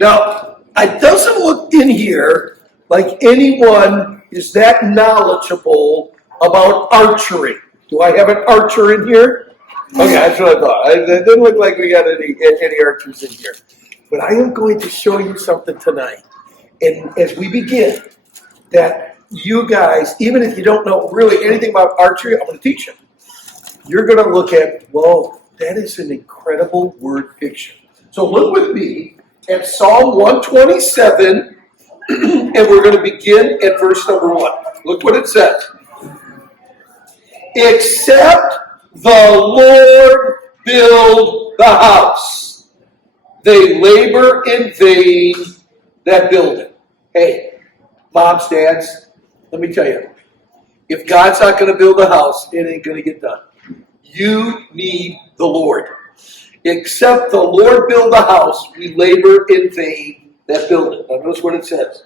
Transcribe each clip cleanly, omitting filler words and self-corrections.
Now, it doesn't look in here like anyone is that knowledgeable about archery. Do I have an archer in here? Okay, that's what I thought. It didn't look like we got any archers in here. But I am going to show you something tonight. And as we begin, that you guys, even if you don't know really anything about archery, I'm going to teach you. You're going to look at, whoa, that is an incredible word picture. So look with me at Psalm 127, and we're going to begin at verse number 1. Look what it says. Except the Lord build the house, they labor in vain that build it. Hey, moms, dads, let me tell you, if God's not going to build a house, it ain't going to get done. You need the Lord. Except the Lord build the house, we labor in vain that build it. Now notice what it says.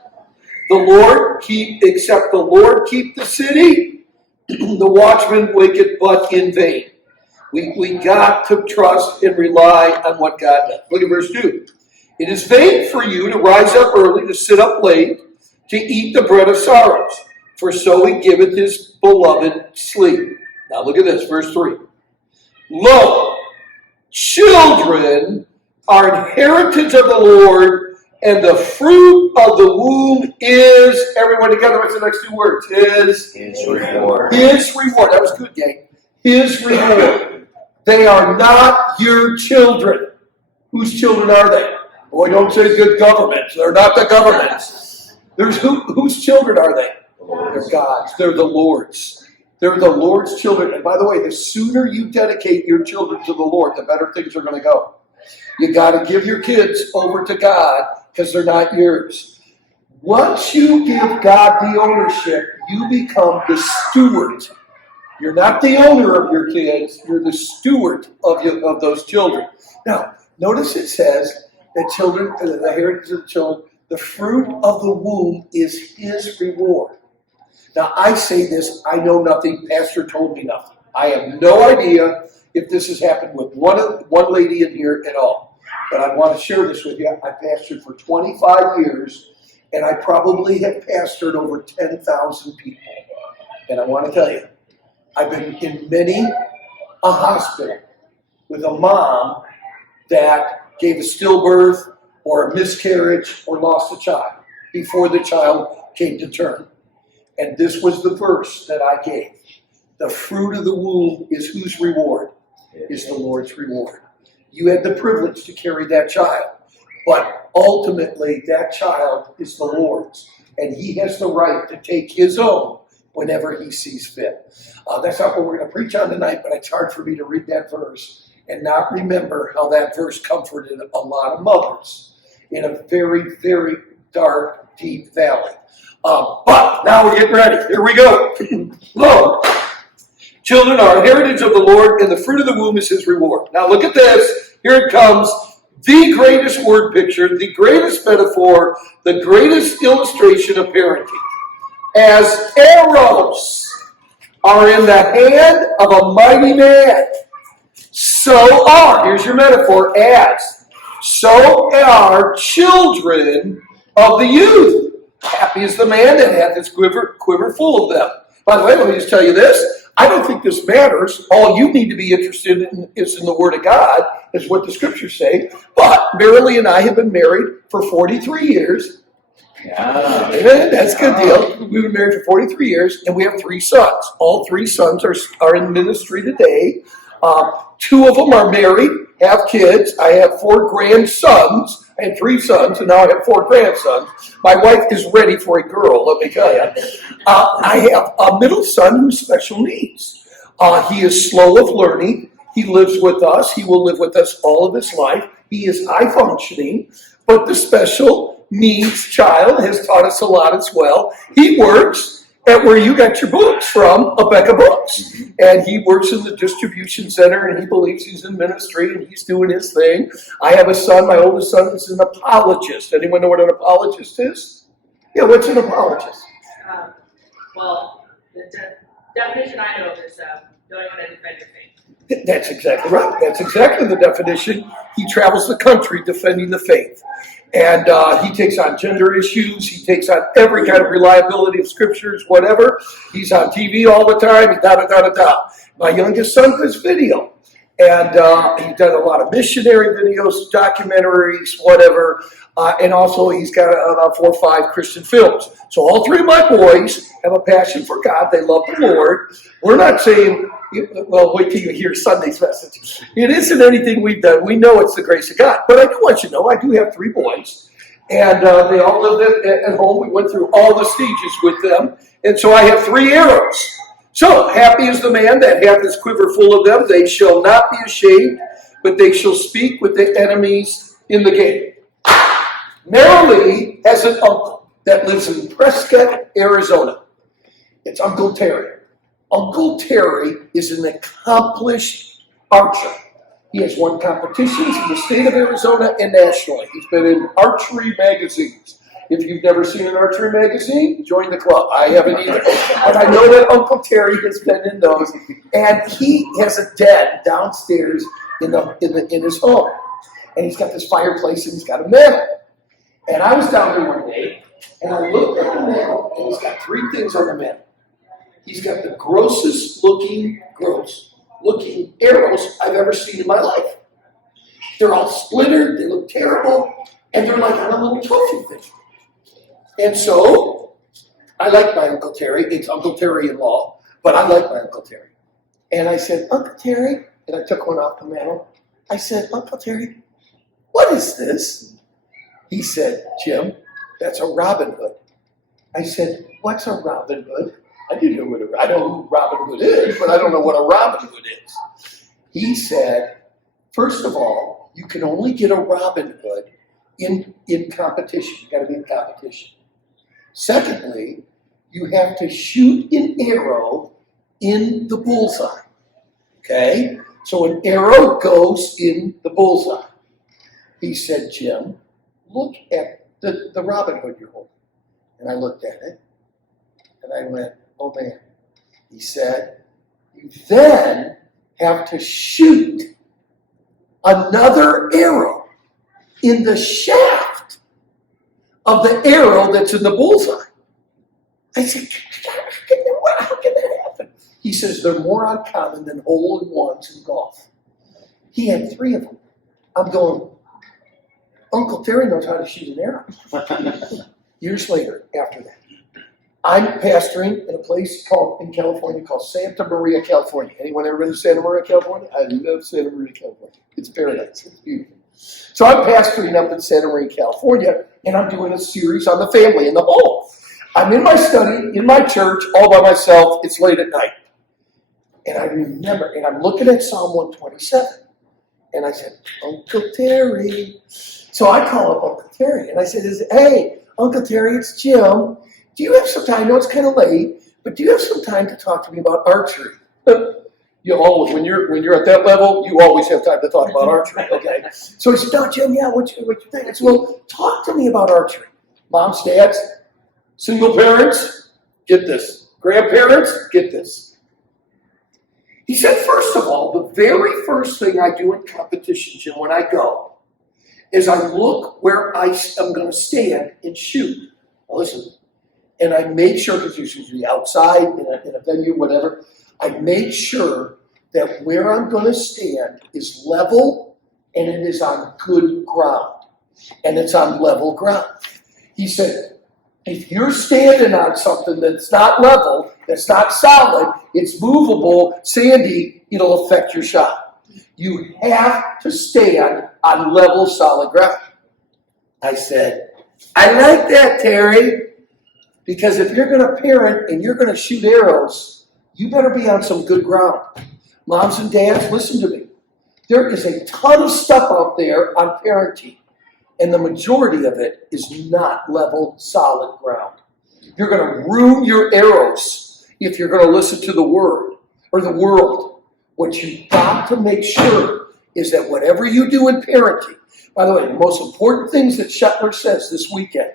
Except the Lord keep the city, the watchman waketh but in vain. We got to trust and rely on what God does. Look at verse 2. It is vain for you to rise up early, to sit up late, to eat the bread of sorrows, for so he giveth his beloved sleep. Now look at this, verse 3. Lo, children are inheritance of the Lord, and the fruit of the womb is, everyone together, what's the next two words? His reward. His reward. That was good, gang. His reward. They are not your children. Whose children are they? Boy, don't say good government. They're not the government's. Whose children are they? They're God's. They're the Lord's. They're the Lord's children. And by the way, the sooner you dedicate your children to the Lord, the better things are going to go. You got to give your kids over to God because they're not yours. Once you give God the ownership, you become the steward. You're not the owner of your kids. You're the steward of those children. Now, notice it says that children, the heritage of the children, the fruit of the womb is his reward. Now, I say this, I know nothing. Pastor told me nothing. I have no idea if this has happened with one lady in here at all. But I want to share this with you. I pastored for 25 years, and I probably have pastored over 10,000 people. And I want to tell you, I've been in many a hospital with a mom that gave a stillbirth or a miscarriage or lost a child before the child came to term. And this was the verse that I gave. The fruit of the womb is whose reward? Is the Lord's reward. You had the privilege to carry that child, but ultimately that child is the Lord's, and he has the right to take his own whenever he sees fit. That's not what we're going to preach on tonight, but it's hard for me to read that verse and not remember how that verse comforted a lot of mothers in a very, very dark, deep valley. But now we're getting ready. Here we go. Lo, children are heritage of the Lord, and the fruit of the womb is his reward. Now look at this. Here it comes. The greatest word picture, the greatest metaphor, the greatest illustration of parenting. As arrows are in the hand of a mighty man, so are, here's your metaphor, so are children of the youth. Happy is the man that hath his quiver full of them. By the way, let me just tell you this. I don't think this matters. All you need to be interested in is in the Word of God, is what the Scriptures say. But Mira and I have been married for 43 years. Yeah. Amen. That's a good deal. We've been married for 43 years, and we have 3 sons. All 3 sons are in ministry today. 2 of them are married, have kids. I have 4 grandsons. I had 3 sons, and now I have 4 grandsons. My wife is ready for a girl, let me tell you. I have a middle son who's special needs. He is slow of learning. He lives with us. He will live with us all of his life. He is high functioning, but the special needs child has taught us a lot as well. He works at where you got your books from, a Becca Books. And he works in the distribution center, and he believes he's in ministry, and he's doing his thing. I have a son, my oldest son is an apologist. Anyone know what an apologist is? Yeah, what's an apologist? Well, the definition I know of is going on to defend your faith. That's exactly right. That's exactly the definition. He travels the country defending the faith. And he takes on gender issues. He takes on every kind of reliability of scriptures, whatever. He's on TV all the time. Da-da-da-da-da. My youngest son does video. And he's done a lot of missionary videos, documentaries, whatever. And also he's got about 4 or 5 Christian films. So all 3 of my boys have a passion for God. They love the Lord. We're not saying, well, wait till you hear Sunday's message. It isn't anything we've done. We know it's the grace of God. But I do want you to know, I do have 3 boys. And they all live at home. We went through all the stages with them. And so I have 3 arrows. So, happy is the man that hath his quiver full of them. They shall not be ashamed, but they shall speak with the enemies in the gate. Mary has an uncle that lives in Prescott, Arizona. It's Uncle Terry. Uncle Terry is an accomplished archer. He has won competitions in the state of Arizona and nationally. He's been in archery magazines. If you've never seen an archery magazine, join the club. I haven't either. But I know that Uncle Terry has been in those. And he has a den downstairs in his home. And he's got this fireplace and he's got a mantle. And I was down there one day, and I looked at the mantle, and he's got 3 things on the mantle. He's got the gross looking arrows I've ever seen in my life. They're all splintered, they look terrible, and they're like on a little trophy thing. And so, I like my Uncle Terry. It's Uncle Terry-in-law, but I like my Uncle Terry. And I said, Uncle Terry, and I took one off the mantle. I said, Uncle Terry, what is this? He said, Jim, that's a Robin Hood. I said, what's a Robin Hood? I didn't know I know who Robin Hood is, but I don't know what a Robin Hood is. He said, first of all, you can only get a Robin Hood in competition. You got to be in competition. Secondly, you have to shoot an arrow in the bullseye. Okay? So an arrow goes in the bullseye. He said, Jim, look at the Robin Hood you're holding. And I looked at it, and I went, oh man. He said, you then have to shoot another arrow in the shaft of the arrow that's in the bullseye. I said, how can that happen? He says, they're more uncommon than hole-in-ones in golf. He had 3 of them. I'm going, Uncle Terry knows how to shoot an arrow. Years later, after that, I'm pastoring in a place in California called Santa Maria, California. Anyone ever been to Santa Maria, California? I love Santa Maria, California. It's paradise. It's beautiful. So I'm pastoring up in Santa Maria, California, and I'm doing a series on the family in the home. I'm in my study, in my church, all by myself. It's late at night. And I remember, and I'm looking at Psalm 127. And I said, Uncle Terry. So I call up Uncle Terry, and I said, hey, Uncle Terry, it's Jim. Do you have some time? I know it's kind of late, but do you have some time to talk to me about archery? You always, when you're at that level, you always have time to talk about archery, okay? So he said, no, Jim, yeah, what you think? I said, well, talk to me about archery. Moms, dads, single parents, get this. Grandparents, get this. He said, first of all, the very first thing I do in competition, Jim, when I go, is I look where I am going to stand and shoot. Now listen, and I make sure, because it's usually outside, in a venue, whatever, I make sure that where I'm going to stand is level and it is on good ground. And it's on level ground. He said, if you're standing on something that's not level, that's not solid, it's movable, sandy, it'll affect your shot. You have to stand on level, solid ground. I said, I like that, Terry, because if you're going to parent and you're going to shoot arrows, you better be on some good ground. Moms and dads, listen to me. There is a ton of stuff out there on parenting, and the majority of it is not level, solid ground. You're going to ruin your arrows if you're going to listen to the word or the world. What you've got to make sure is that whatever you do in parenting, by the way, the most important things that Schettler says this weekend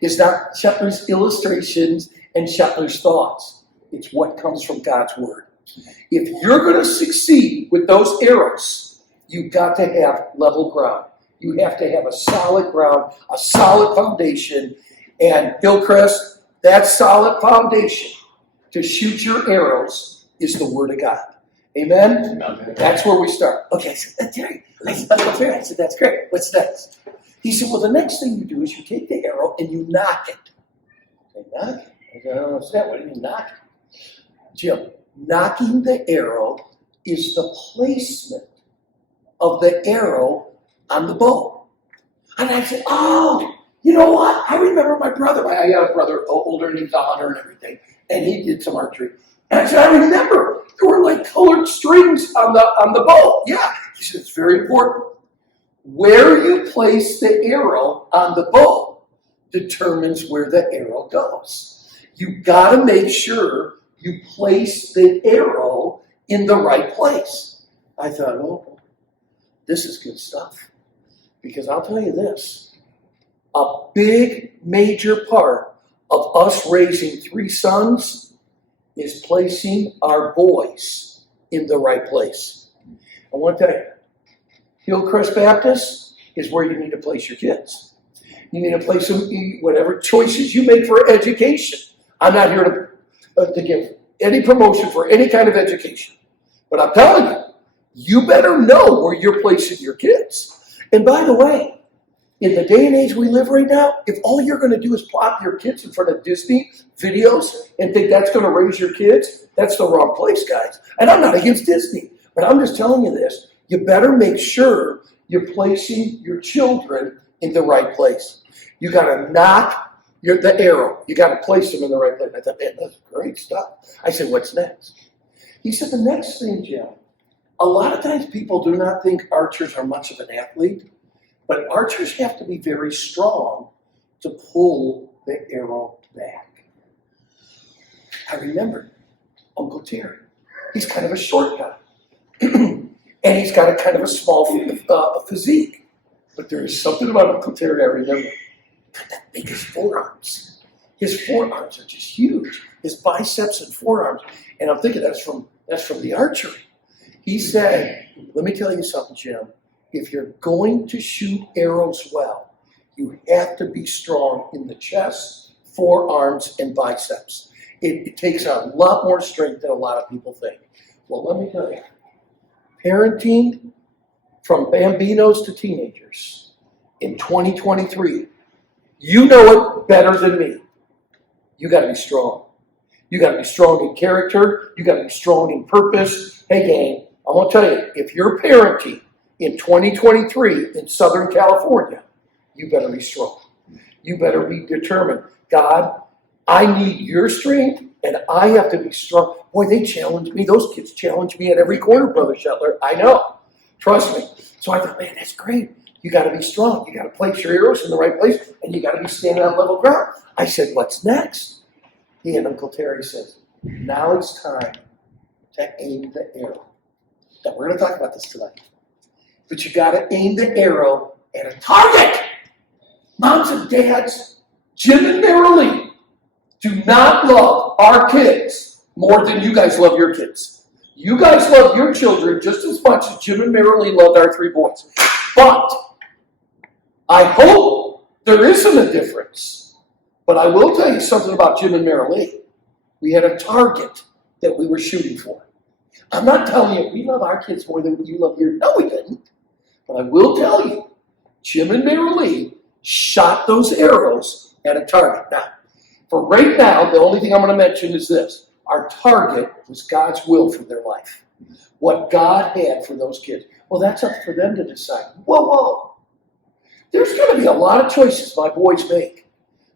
is not Schettler's illustrations and Schettler's thoughts. It's what comes from God's word. If you're going to succeed with those arrows, you've got to have level ground. You have to have a solid ground, a solid foundation. And Hillcrest, that solid foundation to shoot your arrows is the Word of God. Amen? Okay. That's where we start. Okay, I said, Terry. I said, that's great. What's next? He said, well, the next thing you do is you take the arrow and you knock it. I said, knock it? I said, I don't understand. What do you mean knock it? Jim, knocking the arrow is the placement of the arrow on the bow. And I said, oh, you know what? I remember my brother. I got a brother older and he's a hunter and everything. And he did some archery. And I said, I remember there were like colored strings on the bow. Yeah. He said, it's very important. Where you place the arrow on the bow determines where the arrow goes. You got to make sure you place the arrow in the right place. I thought, oh, this is good stuff. Because I'll tell you this, a big major part of us raising 3 sons is placing our boys in the right place. I want to tell you, Hillcrest Baptist is where you need to place your kids. You need to place them in whatever choices you make for education. I'm not here to give any promotion for any kind of education. But I'm telling you, you better know where you're placing your kids. And by the way, in the day and age we live right now, if all you're going to do is plop your kids in front of Disney videos and think that's going to raise your kids, that's the wrong place, guys. And I'm not against Disney, but I'm just telling you this. You better make sure you're placing your children in the right place. You got to knock the arrow. You got to place them in the right place. I thought, man, that's great stuff. I said, what's next? He said, the next thing, Jim, a lot of times people do not think archers are much of an athlete, but archers have to be very strong to pull the arrow back. I remember Uncle Terry. He's kind of a short guy. And he's got a kind of a small physique. But there is something about Uncle Terry I remember. He's got that big his forearms. His forearms are just huge. His biceps and forearms. And I'm thinking that's from the archery. He said, let me tell you something, Jim. If you're going to shoot arrows well, you have to be strong in the chest, forearms, and biceps. It takes a lot more strength than a lot of people think. Well, let me tell you. Parenting from bambinos to teenagers in 2023, you know it better than me. You got to be strong. You got to be strong in character. You got to be strong in purpose. Hey, gang, I want to tell you, if you're parenting in 2023 in Southern California, you better be strong. You better be determined. God, I need your strength, and I have to be strong. Boy, they challenge me. Those kids challenge me at every corner, Brother Schettler. I know. Trust me. So I thought, man, that's great. You got to be strong. You got to place your arrows in the right place, and you got to be standing on level ground. I said, what's next? He and Uncle Terry says, now it's time to aim the arrow. Now, we're going to talk about this tonight. But you got to aim the arrow at a target. Moms and dads, Jim and Mira Loma, do not love our kids more than you guys love your kids. You guys love your children just as much as Jim and Mira Loma loved our 3 boys. But I hope there isn't a difference. But I will tell you something about Jim and Mira Loma. We had a target that we were shooting for. I'm not telling you we love our kids more than you love yours. No, we didn't. But I will tell you, Jim and Mira Loma shot those arrows at a target. Now, for right now, the only thing I'm going to mention is this. Our target was God's will for their life. What God had for those kids. Well, that's up for them to decide. Whoa. There's going to be a lot of choices my boys make.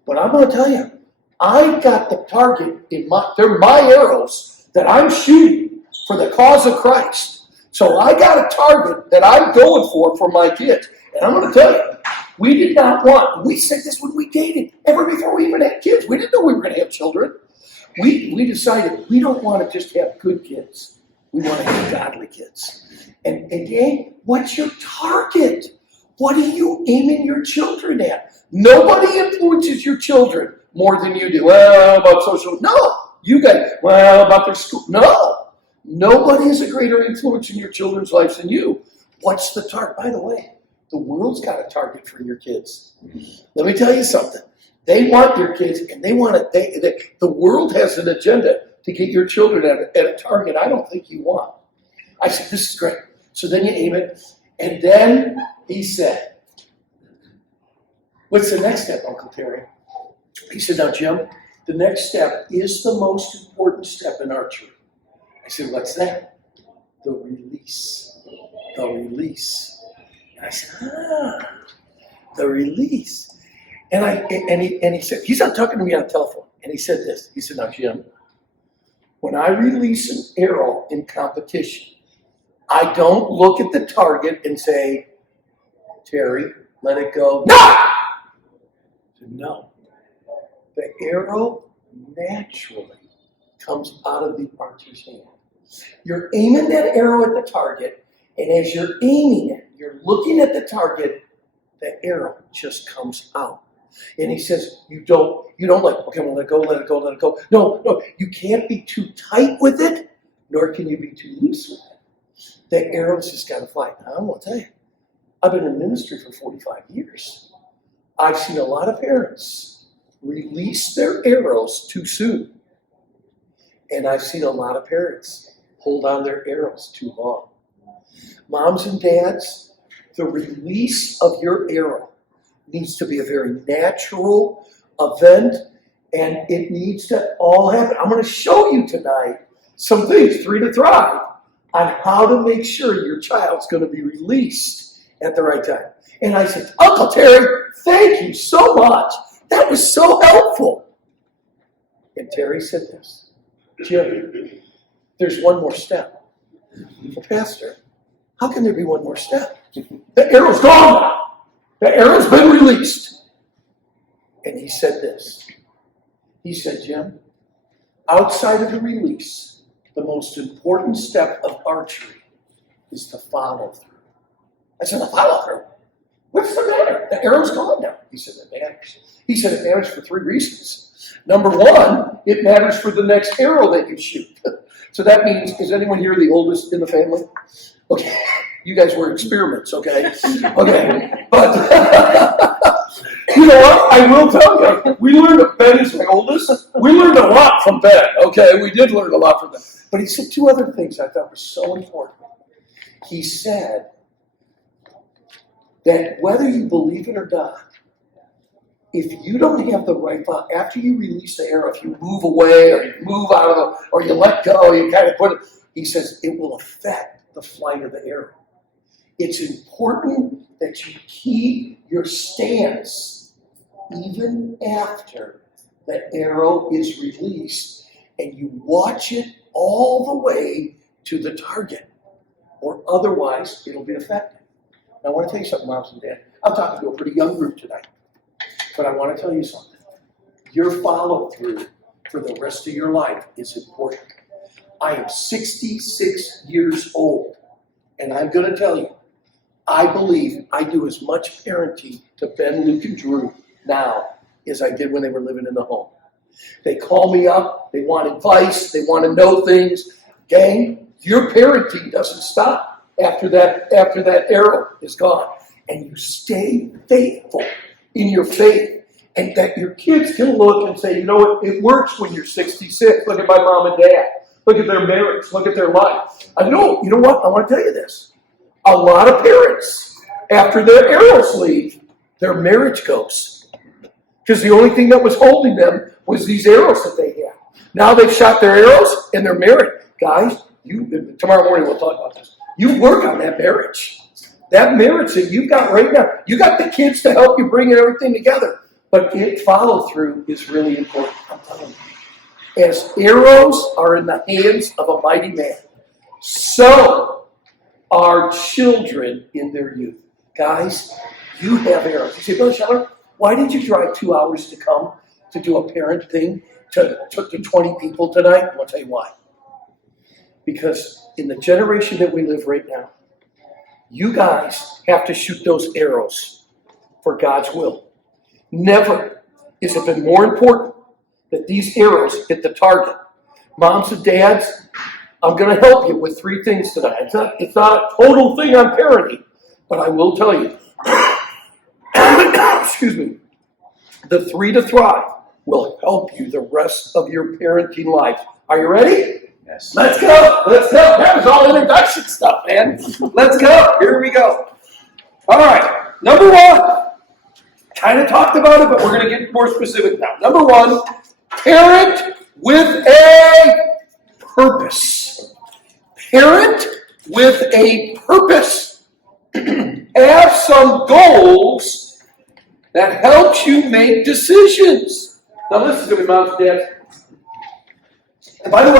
But I'm going to tell you, I got the target in they're my arrows that I'm shooting for the cause of Christ. So I got a target that I'm going for my kids. And I'm going to tell you, we did not want, we said this when we dated, ever before we even had kids. We didn't know we were going to have children. We decided we don't want to just have good kids. We want to have godly kids. And gang, what's your target? What are you aiming your children at? Nobody influences your children more than you do. Well, about social. No. You guys, well, about their school. No. Nobody has a greater influence in your children's lives than you. What's the target? By the way, the world's got a target for your kids. Let me tell you something. They want your kids, and they want it. The world has an agenda to get your children at a target I don't think you want. I said, this is great. So then you aim it. And then he said, what's the next step, Uncle Terry? He said, now, Jim, the next step is the most important step in archery. I said, what's that? The release. The release. And I said, the release. And he said, he's not talking to me on the telephone. And he said this. He said, now, Jim, when I release an arrow in competition, I don't look at the target and say, Terry, let it go. No! I said, no. The arrow naturally comes out of the archer's hand. You're aiming that arrow at the target, and as you're aiming it, you're looking at the target, the arrow just comes out. And he says, you don't like, okay, well, let it go. No, you can't be too tight with it, nor can you be too loose with it. The arrow's just got to fly. Now, I'm going to tell you, I've been in ministry for 45 years. I've seen a lot of parents release their arrows too soon. And I've seen a lot of parents hold on their arrows too long. Moms and dads, the release of your arrow needs to be a very natural event, and it needs to all happen. I'm going to show you tonight some things, 3 to Thrive, on how to make sure your child's going to be released at the right time. And I said, Uncle Terry, thank you so much. That was so helpful. And Terry said this, Jim, there's one more step. Well, Pastor, how can there be one more step? The arrow's gone now. The arrow's been released. And he said this. He said, Jim, outside of the release, the most important step of archery is the follow through. I said, the follow through? What's the matter? The arrow's gone now. He said, it matters. He said, it matters for 3 reasons. Number 1, it matters for the next arrow that you shoot. So that means, is anyone here the oldest in the family? Okay. You guys were experiments, okay? Okay. But, you know what? I will tell you, we learned, Ben is my oldest. We learned a lot from Ben, okay? We did learn a lot from Ben. But he said 2 other things I thought were so important. He said that whether you believe it or not, if you don't have the right thought, after you release the arrow, if you move away or you move out of the, or you let go, you kind of put it, he says it will affect the flight of the arrow. It's important that you keep your stance even after the arrow is released and you watch it all the way to the target, or otherwise it'll be affected. Now, I want to tell you something, moms and dads. I'm talking to a pretty young group tonight, but I want to tell you something. Your follow-through for the rest of your life is important. I am 66 years old, and I'm going to tell you, I believe I do as much parenting to Ben, Luke, and Drew now as I did when they were living in the home. They call me up, they want advice, they want to know things. Gang, your parenting doesn't stop after that arrow is gone. And you stay faithful in your faith. And that your kids can look and say, you know what, it works when you're 66. Look at my mom and dad. Look at their marriage. Look at their life. You know what, I want to tell you this. A lot of parents, after their arrows leave, their marriage goes. Because the only thing that was holding them was these arrows that they had. Now they've shot their arrows and they're married. Guys, tomorrow morning we'll talk about this. You work on that marriage. That marriage that you've got right now. You got the kids to help you bring everything together. But follow through is really important. I'm telling you. As arrows are in the hands of a mighty man, so are children in their youth. Guys, you have arrows. You say, Brother Schettler, why did you drive 2 hours to come to do a parent thing to 20 people tonight? I'll tell you why. Because in the generation that we live right now, you guys have to shoot those arrows for God's will. Never has it been more important that these arrows hit the target. Moms and dads, I'm going to help you with 3 things tonight. It's not a total thing on parenting, but I will tell you. Excuse me. The 3 to thrive will help you the rest of your parenting life. Are you ready? Yes. Let's go. Let's go. That was all introduction stuff, man. Let's go. Here we go. All right. Number 1. Kind of talked about it, but we're going to get more specific now. Number 1, parent with a purpose. Parent with a purpose. Have some goals that helps you make decisions. Now listen to me, moms and dads. And by the way,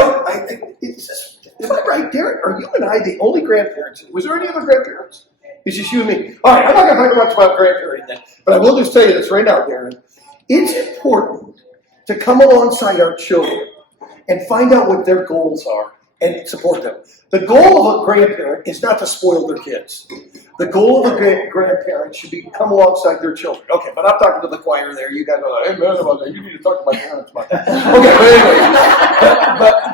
am I right, Derek? Are you and I the only grandparents? Was there any other grandparents? It's just you and me. All right, I'm not going to talk much about grandparenting then, but I will just tell you this right now, Darren. It's important to come alongside our children and find out what their goals are and support them. The goal of a grandparent is not to spoil their kids. The goal of a grandparent should be to come alongside their children. Okay, but I'm talking to the choir there. You guys are like, hey, man, about that. You need to talk to my parents about that. Okay,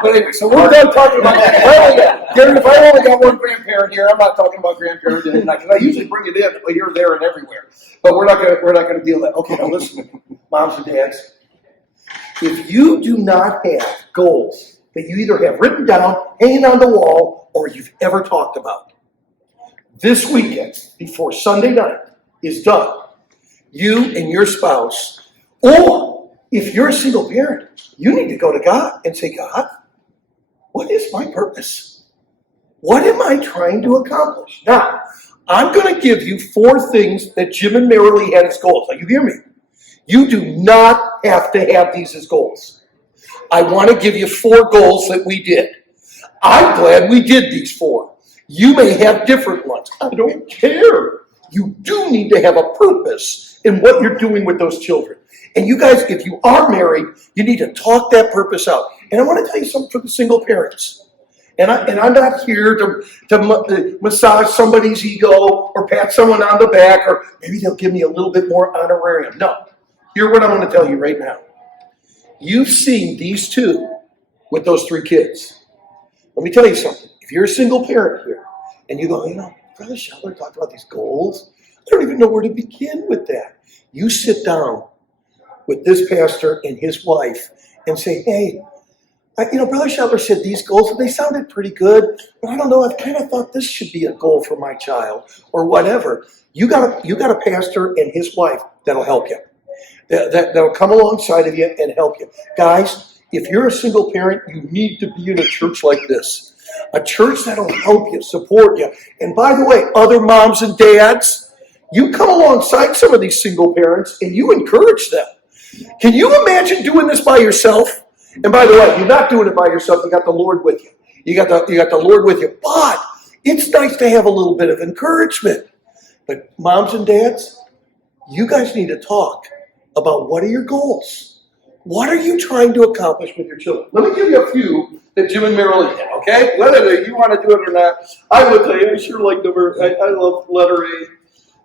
but anyway, so we're done talking about that. If I only got one grandparent here, I'm not talking about grandparenting tonight, because I usually bring it in here, there, and everywhere. But we're not gonna deal with that. Okay, now listen, moms and dads. If you do not have goals that you either have written down, hanging on the wall, or you've ever talked about, this weekend, before Sunday night is done, you and your spouse, or if you're a single parent, you need to go to God and say, God, what is my purpose? What am I trying to accomplish? Now, I'm going to give you 4 things that Jim and Marilee had as goals. Now, you hear me? You do not have to have these as goals. I want to give you 4 goals that we did. I'm glad we did these 4. You may have different ones. I don't care. You do need to have a purpose in what you're doing with those children. And you guys, if you are married, you need to talk that purpose out. And I want to tell you something for the single parents. And I'm not here to massage somebody's ego or pat someone on the back, or maybe they'll give me a little bit more honorarium. No. Here's what I'm going to tell you right now. You've seen these 2 with those 3 kids. Let me tell you something. If you're a single parent here and you go, Brother Schettler talked about these goals. I don't even know where to begin with that. You sit down with this pastor and his wife and say, hey, Brother Schettler said these goals, and they sounded pretty good, but I don't know, I've kind of thought this should be a goal for my child, or whatever. You got a pastor and his wife that'll help you. That'll come alongside of you and help you. Guys, if you're a single parent, you need to be in a church like this. A church that'll help you, support you. And by the way, other moms and dads, you come alongside some of these single parents and you encourage them. Can you imagine doing this by yourself? And by the way, you're not doing it by yourself. You got the Lord with you. You got the Lord with you. But it's nice to have a little bit of encouragement. But moms and dads, you guys need to talk about what are your goals. What are you trying to accomplish with your children? Let me give you a few that Jim and Marilee had, okay? Whether you want to do it or not, I will tell you, I sure like I love letter A.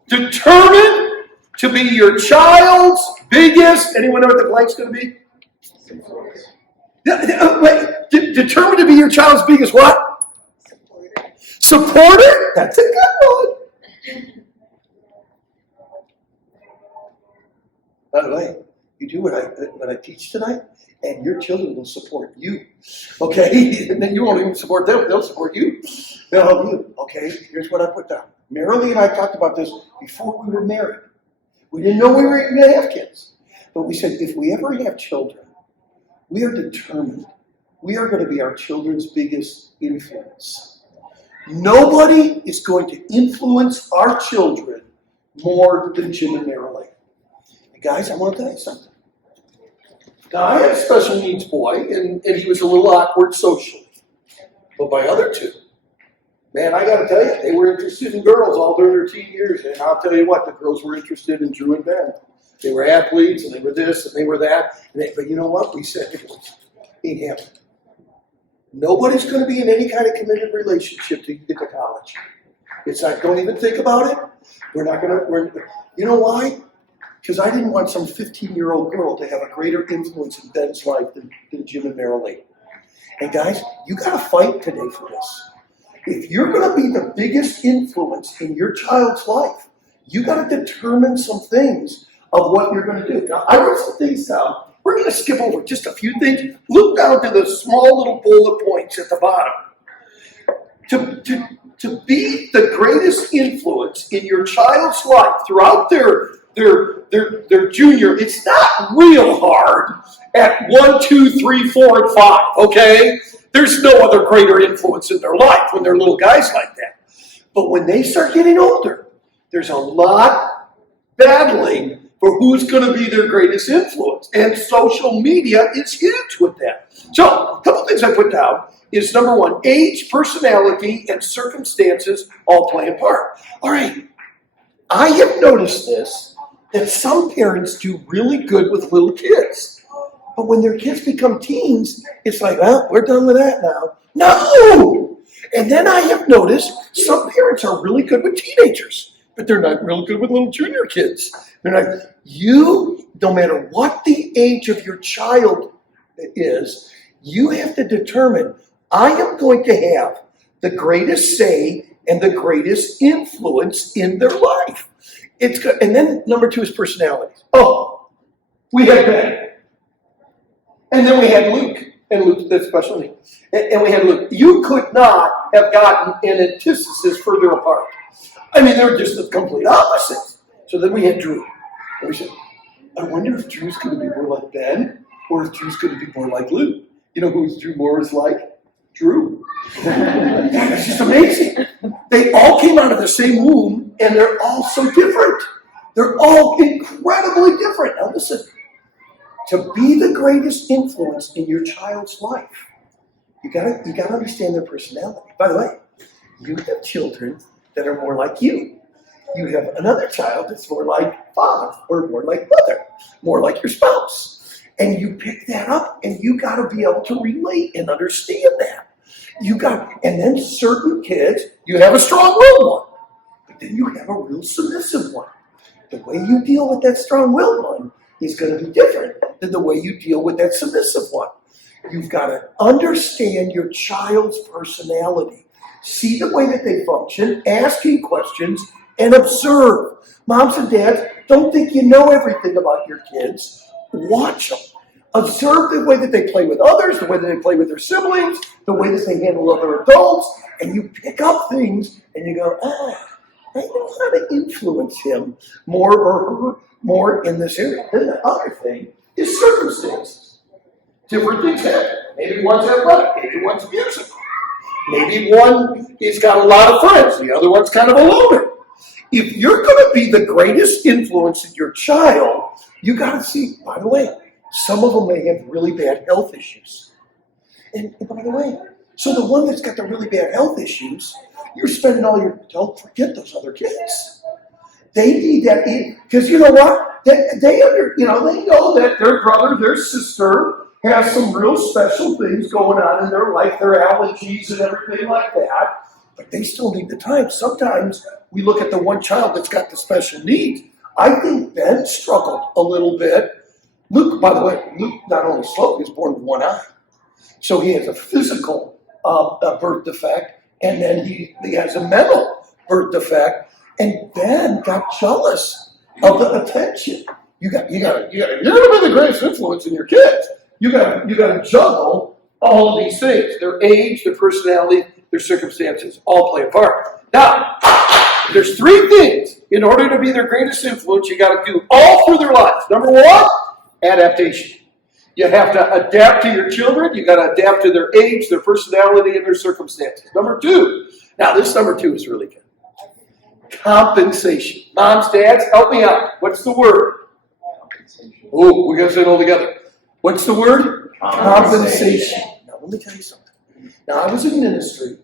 Determined to be your child's biggest, anyone know what the blank's going to be? Determined to be your child's biggest what? Supporter? That's a good one. By the way, you do what I teach tonight, and your children will support you. Okay? And then you won't even support them. They'll support you. They'll help you. Okay? Here's what I put down. Marilee and I talked about this before we were married. We didn't know we were going to have kids. But we said, if we ever have children, we are determined. We are going to be our children's biggest influence. Nobody is going to influence our children more than Jim and Marilee. And guys, I want to tell you something. Now, I had a special needs boy, and he was a little awkward socially. But my other 2, man, I got to tell you, they were interested in girls all during their teen years. And I'll tell you what, the girls were interested in Drew and Ben. They were athletes, and they were this, and they were that. But you know what? We said it ain't happening. Nobody's going to be in any kind of committed relationship to get to college. It's like, don't even think about it. We're not going to. You know why? Because I didn't want some 15-year-old girl to have a greater influence in Ben's life than Jim and Marilee. And guys, you got to fight today for this. If you're going to be the biggest influence in your child's life, you got to determine some things of what you're going to do. Now, I wrote some things down. We're going to skip over just a few things. Look down to the small little bullet points at the bottom. To be the greatest influence in your child's life throughout their junior, it's not real hard at 1, 2, 3, 4, and 5, okay? There's no other greater influence in their life when they're little guys like that. But when they start getting older, there's a lot battling for who's going to be their greatest influence. And social media is huge with that. So, a couple things I put down is number one, age, personality, and circumstances all play a part. All right, I have noticed this, that some parents do really good with little kids. But when their kids become teens, it's like, well, we're done with that now. No! And then I have noticed some parents are really good with teenagers, but they're not real good with little junior kids. They're like, no matter what the age of your child is, you have to determine, I am going to have the greatest say and the greatest influence in their life. It's good. And then number two is personalities. Oh, we had Ben. And then we had Luke. And Luke, that's special name. And we had Luke. You could not have gotten an antithesis further apart. I mean, they're just the complete opposite. So then we had Drew. And we said, I wonder if Drew's going to be more like Ben or if Drew's going to be more like Luke. You know who Drew more is like? Drew. It's just amazing. They all came out of the same womb, and they're all so different. They're all incredibly different. Now listen, to be the greatest influence in your child's life, you gotta understand their personality. By the way, you have children that are more like you. You have another child that's more like father, or more like mother, more like your spouse. And you pick that up, and you got to be able to relate and understand that. And then certain kids, you have a strong-willed one, but then you have a real submissive one. The way you deal with that strong-willed one is going to be different than the way you deal with that submissive one. You've got to understand your child's personality, see the way that they function, asking questions, and observe. Moms and dads, don't think you know everything about your kids. Watch them. Observe the way that they play with others, the way that they play with their siblings, the way that they handle other adults, and you pick up things and you go, I know how to influence him more or her more in this area. Then the other thing is circumstances. Different things happen. Maybe one's athletic, maybe one's musical. Maybe one has got a lot of friends, the other one's kind of a loner. If you're going to be the greatest influence in your child, you got to see, by the way, some of them may have really bad health issues. And by the way, so the one that's got the really bad health issues, you're spending all your, don't forget those other kids. They need that, because you know what? They know that their brother, their sister has some real special things going on in their life, their allergies and everything like that, but they still need the time. Sometimes we look at the one child that's got the special needs. I think Ben struggled a little bit. Luke, by the way, Luke not only slow, he was born with one eye. So he has a physical birth defect, and then he has a mental birth defect. And Ben got jealous of the attention. You're gonna be the greatest influence in your kids. You gotta juggle all of these things. Their age, their personality, their circumstances all play a part. Now, there's three things in order to be their greatest influence you got to do all through their lives. Number one, adaptation. You have to adapt to your children. You got to adapt to their age, their personality, and their circumstances. Number two, now this number two is really good. Compensation. Moms, dads, help me out. What's the word? Oh, we're going to say it all together. What's the word? Compensation. Now, let me tell you something. Now, I was in ministry,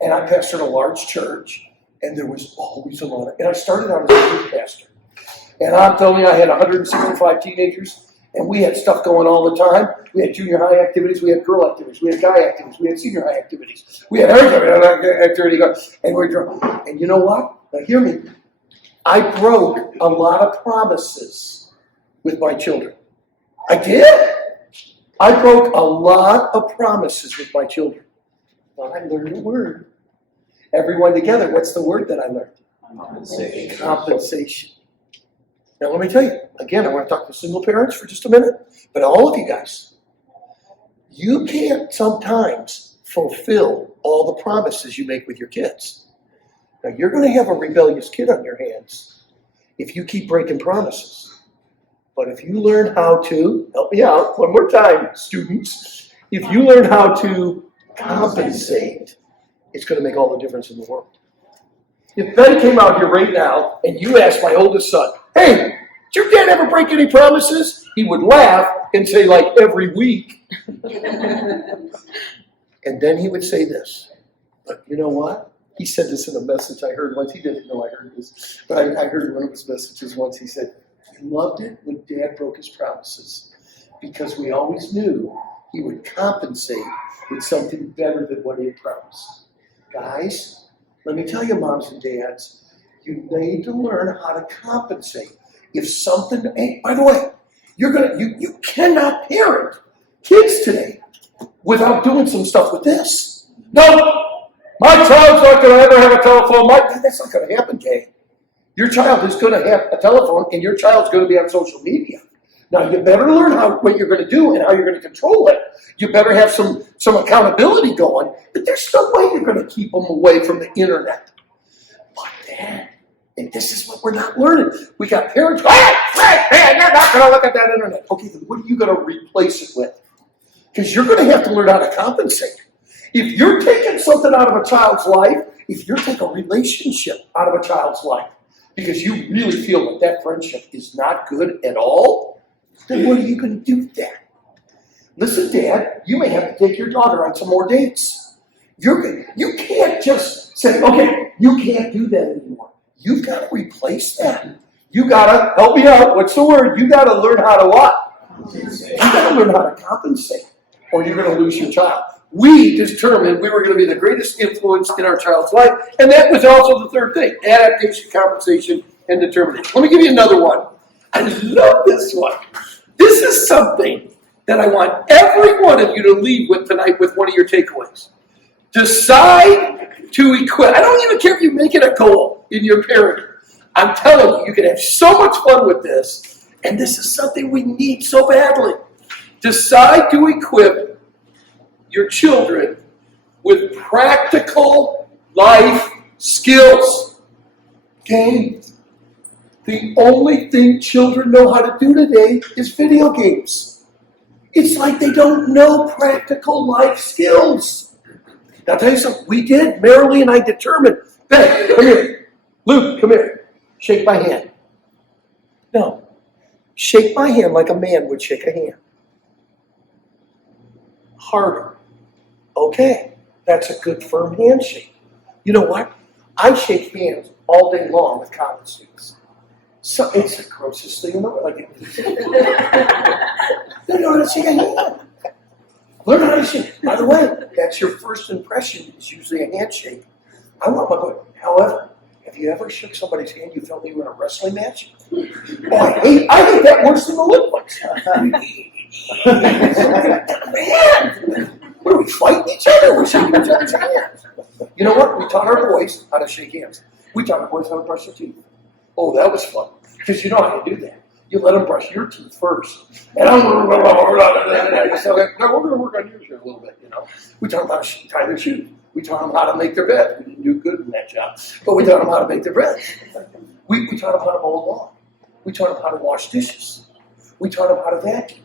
and I pastored a large church, and there was always a lot of, and I started out as a youth pastor. And I'm telling you, I had 165 teenagers, and we had stuff going all the time. We had junior high activities, we had girl activities, we had guy activities, we had senior high activities. We had everything. And you know what? Now hear me. I broke a lot of promises with my children. I did. I broke a lot of promises with my children, but I learned a word. Everyone together, what's the word that I learned? Compensation. Compensation. Now let me tell you, again, I want to talk to single parents for just a minute, but all of you guys, you can't sometimes fulfill all the promises you make with your kids. Now you're going to have a rebellious kid on your hands if you keep breaking promises. But if you learn how to, help me out one more time, students, if you learn how to compensate, it's going to make all the difference in the world. If Ben came out here right now and you asked my oldest son, hey, did your dad ever break any promises? He would laugh and say, like, every week. And then he would say this, but you know what? He said this in a message I heard once. He didn't know I heard this, but I heard one of his messages once. He said, he loved it when Dad broke his promises because we always knew he would compensate with something better than what he had promised. Guys, let me tell you, moms and dads, you need to learn how to compensate. If something, hey, by the way, you cannot parent kids today without doing some stuff with this. No, my child's not going to ever have a telephone. That's not going to happen, Kay. Your child is going to have a telephone, and your child's going to be on social media. Now, you better learn what you're going to do and how you're going to control it. You better have some accountability going, but there's no way you're going to keep them away from the internet. But Dad, and this is what we're not learning. We got parents, hey, you're not going to look at that internet. Okay, then what are you going to replace it with? Because you're going to have to learn how to compensate. If you're taking something out of a child's life, if you're taking a relationship out of a child's life, because you really feel that friendship is not good at all, then what are you going to do with that? Listen, Dad, you may have to take your daughter on some more dates. You can't just say, okay, you can't do that anymore. You've got to replace that. You got to, help me out, what's the word? You got to learn how to what? You got to learn how to compensate, or you're going to lose your child. We determined we were going to be the greatest influence in our child's life, and that was also the third thing, adaptation, compensation, and determination. Let me give you another one. I love this one. This is something that I want every one of you to leave with tonight with one of your takeaways. Decide to equip. I don't even care if you make it a goal in your parenting. I'm telling you, you can have so much fun with this, and this is something we need so badly. Decide to equip your children with practical life skills. Okay? The only thing children know how to do today is video games. It's like they don't know practical life skills. Now, I'll tell you something. We did. Marilee and I determined. Ben, come here. Luke, come here. Shake my hand. No. Shake my hand like a man would shake a hand. Harder. Okay. That's a good, firm handshake. You know what? I shake hands all day long with college students. So it's the grossest thing in the world. They don't know how to shake a hand. Learn how to shake. By the way, that's your first impression. It's usually a handshake. I want my boy. However, have you ever shook somebody's hand you felt you were in a wrestling match? Oh, I hate that worse than the lip ones. Man, what, are we fighting each other? We're shaking each other's hands. You know what? We taught our boys how to shake hands. We taught our boys how to brush their teeth. Oh, that was fun. Because you know how to do that. You let them brush your teeth first. And we're going to work on yours here a little bit, you know. We taught them how to tie their shoes. We taught them how to make their bed. We didn't do good in that job. But we taught them how to make their bed. We taught them how to mow a lawn. We taught them how to wash dishes. We taught them how to vacuum.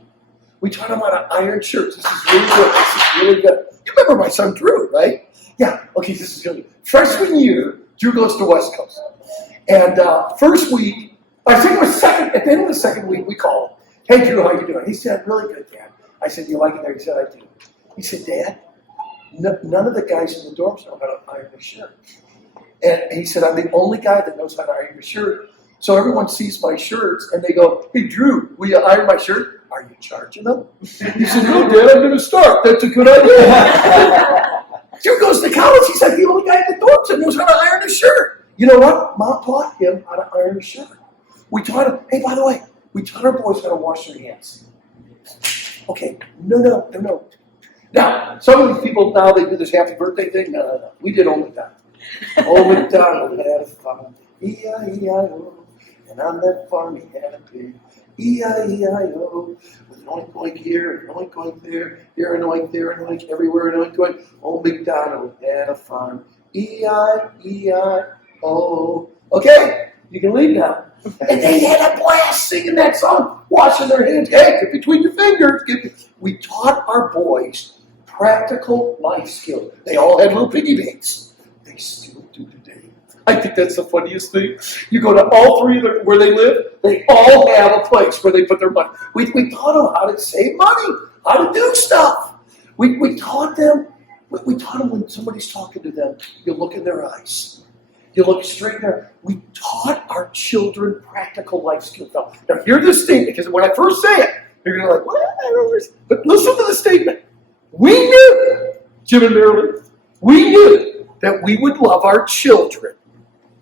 We taught them how to iron shirts. This is really good. This is really good. You remember my son Drew, right? Yeah. Okay, this is good. Freshman year, Drew goes to West Coast. And first week, I think it was second, at the end of the second week, we called him. Hey, Drew, how you doing? He said, really good, Dad. I said, you like it there? He said, I do. He said, Dad, none of the guys in the dorms know how to iron their shirt. And he said, I'm the only guy that knows how to iron your shirt. So everyone sees my shirts, and they go, hey, Drew, will you iron my shirt? Are you charging them? He said, no, Dad, I'm going to start. That's a good idea. Drew goes to college. He's like the only guy in the dorms that knows how to iron his shirt. You know what? Mom taught him how to iron his shirt. We taught him, hey, by the way, we taught our boys how to wash their hands. Okay, no. Now, some of these people now, they do this happy birthday thing. No. We did Old MacDonald. Old MacDonald had a farm, E-I-E-I-O. And on that farm he had a pig, E-I-E-I-O. With an oink oink here, an oink oink there, here an oink, there an oink, everywhere an oink oink. Old MacDonald had a farm, E-I-E-I-O. Okay, you can leave now. And they had a blast singing that song, washing their hands. Hey, get between your fingers. We taught our boys practical life skills. They all had little piggy banks. They still do today. I think that's the funniest thing. You go to all three of them where they live, they all have a place where they put their money. We taught them how to save money, how to do stuff. We taught them when somebody's talking to them, you look in their eyes. You look straight there. We taught our children practical life skills. Now hear this statement, because when I first say it, you're going to be like, what? But listen to the statement. We knew, Jim and Marilyn, we knew that we would love our children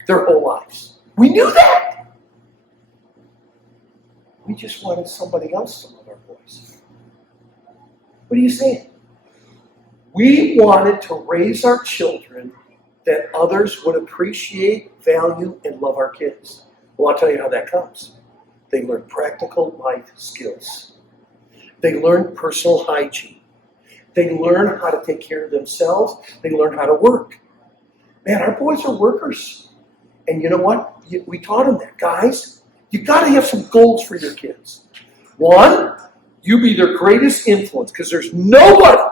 their whole lives. We knew that. We just wanted somebody else to love our boys. What are you saying? We wanted to raise our children that others would appreciate, value, and love our kids. Well, I'll tell you how that comes. They learn practical life skills. They learn personal hygiene. They learn how to take care of themselves. They learn how to work. Man, our boys are workers. And you know what? We taught them that. Guys, you got to have some goals for your kids. One, you be their greatest influence, because there's nobody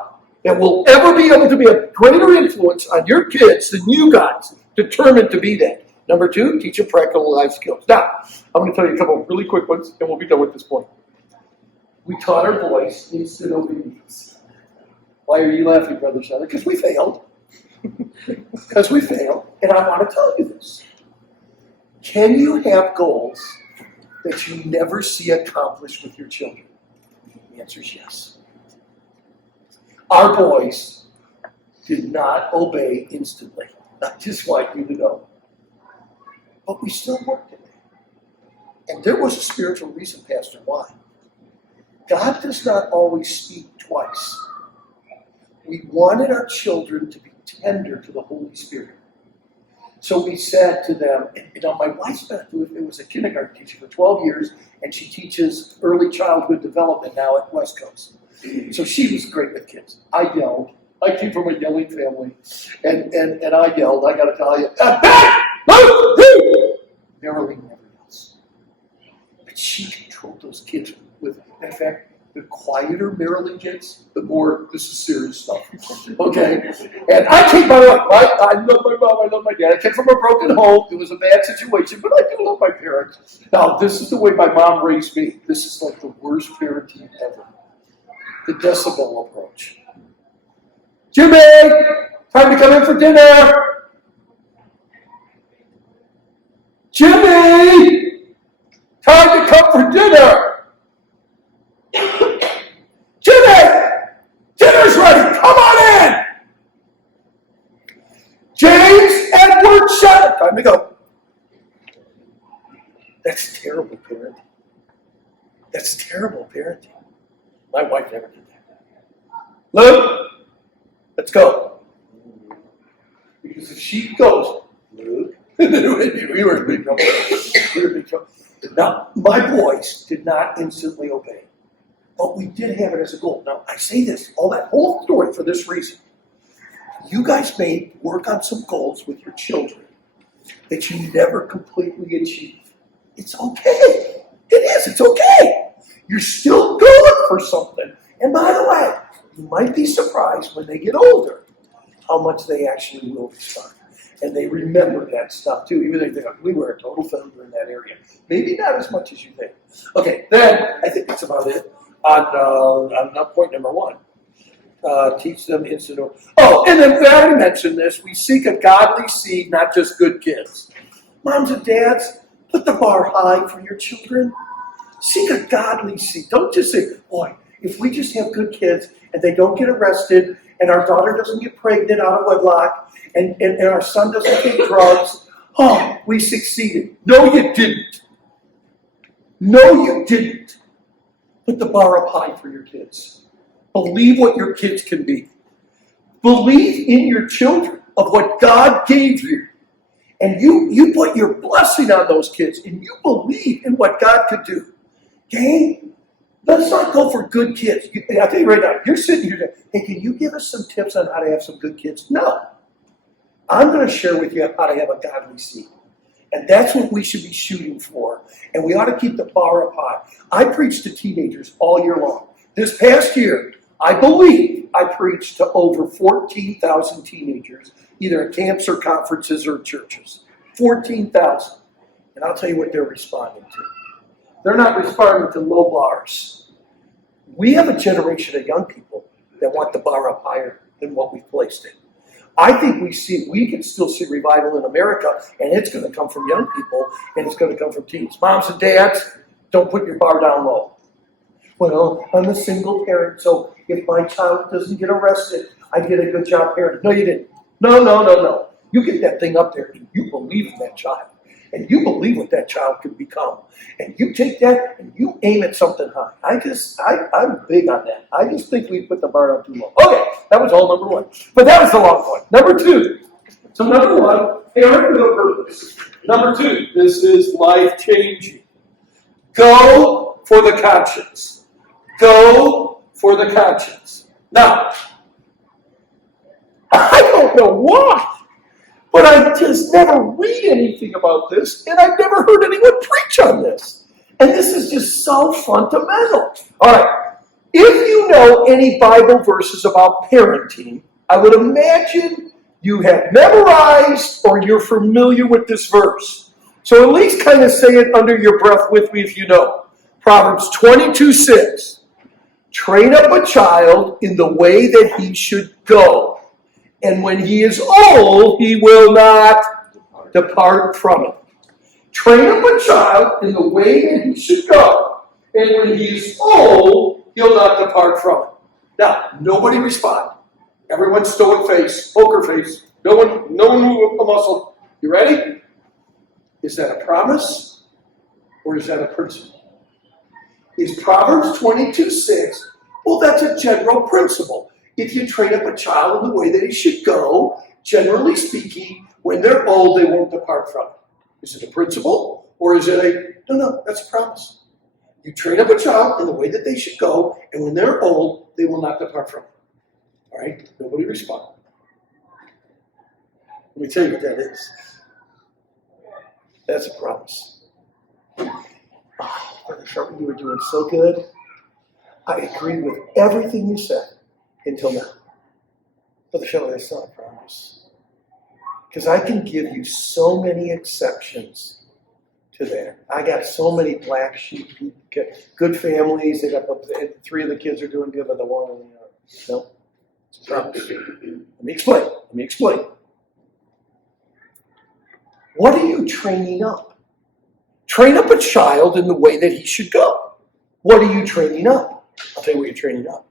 that will ever be able to be a greater influence on your kids than you guys, determined to be that. Number two, teach them practical life skills. Now, I'm going to tell you a couple of really quick ones, and we'll be done with this point. We taught our boys instant obedience. Why are you laughing, Brother Schettler? Because we failed. Because we failed, and I want to tell you this. Can you have goals that you never see accomplished with your children? The answer is yes. Our boys did not obey instantly. I just want you to know. But we still worked at it. And there was a spiritual reason, Pastor, why. God does not always speak twice. We wanted our children to be tender to the Holy Spirit. So we said to them, my wife's been was a kindergarten teacher for 12 years, and she teaches early childhood development now at West Coast. So she was great with kids. I yelled. I came from a yelling family, and I yelled. I got to tell you, Marilyn never yells. But she controlled those kids with, in fact, the quieter Marilyn gets, the more this is serious stuff. Okay? And I came, by the way, I love my mom, I love my dad. I came from a broken home. It was a bad situation, but I do love my parents. Now, this is the way my mom raised me. This is like the worst parenting ever. The decibel approach. Jimmy, time to come in for dinner. Jimmy, time to come for dinner. Jimmy, dinner's ready. Come on in. James Edward Schettler, time to go. That's terrible parenting. That's terrible parenting. My wife never did that. Luke, let's go. Because if she goes, Luke, we were in big trouble. Now, my boys did not instantly obey. But we did have it as a goal. Now, I say this, all that whole story for this reason. You guys work on some goals with your children that you never completely achieve. It's okay. It is. It's okay. You're still going for something. And by the way, you might be surprised when they get older how much they actually will respond. And they remember that stuff too, even though they think, we were a total failure in that area. Maybe not as much as you think. Okay, then I think that's about it on point number one. Teach them instant. Oh, and then we already mentioned this. We seek a godly seed, not just good kids. Moms and dads, put the bar high for your children. Seek a godly seed. Don't just say, boy, if we just have good kids and they don't get arrested and our daughter doesn't get pregnant out of wedlock and our son doesn't take drugs, oh, we succeeded. No, you didn't. No, you didn't. Put the bar up high for your kids. Believe what your kids can be. Believe in your children of what God gave you. And you put your blessing on those kids, and you believe in what God could do. Okay? Let's not go for good kids. I'll tell you right now, you're sitting here saying, hey, can you give us some tips on how to have some good kids? No. I'm going to share with you how to have a godly seed. And that's what we should be shooting for. And we ought to keep the bar up high. I preach to teenagers all year long. This past year, I believe I preached to over 14,000 teenagers, either at camps or conferences or churches. 14,000. And I'll tell you what they're responding to. They're not responding to low bars. We have a generation of young people that want the bar up higher than what we've placed it. I think we can still see revival in America, and it's going to come from young people, and it's going to come from teens. Moms and dads, don't put your bar down low. Well, I'm a single parent, so if my child doesn't get arrested, I did a good job parenting. No, you didn't. No. You get that thing up there, and you believe in that child, and you believe what that child can become, and you take that and you aim at something high. I'm big on that. I just think we put the bar up too low. Okay, that was all number one, but that was the long one. Number two. So number one, parent with a purpose. Number two, this is life-changing. Go for the conscience. Go for the conscience. Now, I don't know why, but I just never read anything about this, and I've never heard anyone preach on this. And this is just so fundamental. All right, if you know any Bible verses about parenting, I would imagine you have memorized or you're familiar with this verse. So at least kind of say it under your breath with me if you know. Proverbs 22:6. Train up a child in the way that he should go, and when he is old, he will not depart from it. Train up a child in the way that he should go, and when he is old, he'll not depart from it. Now, nobody respond. Everyone stoic face, poker face. No one move a muscle. You ready? Is that a promise or is that a principle? Is Proverbs 22:6? Well, that's a general principle. If you train up a child in the way that he should go, generally speaking, when they're old, they won't depart from it. Is it a principle or is it no, that's a promise. You train up a child in the way that they should go, and when they're old, they will not depart from it. All right? Nobody respond. Let me tell you what that is. That's a promise. Brother Sharp, you were doing so good. I agree with everything you said until now. Brother Schettler, that's not a promise. Because I can give you so many exceptions to that. I got so many black sheep people, good families. They got 3 of the kids are doing good, but the one of the no. It's a promise. Let me explain. What are you training up? Train up a child in the way that he should go. What are you training up? I'll tell you what you're training up.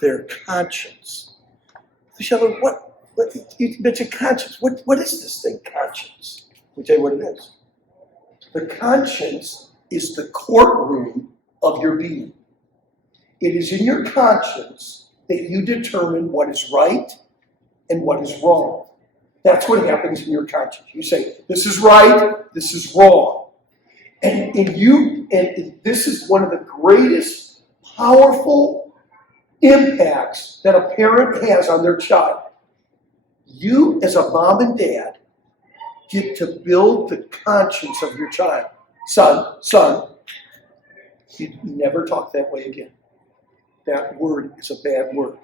Their conscience. Schettler, you mentioned conscience. What is this thing, conscience? Let me tell you what it is. The conscience is the courtroom of your being. It is in your conscience that you determine what is right and what is wrong. That's what happens in your conscience. You say, this is right, this is wrong. And this is one of the greatest powerful impacts that a parent has on their child. You, as a mom and dad, get to build the conscience of your child. Son, you never talk that way again. That word is a bad word.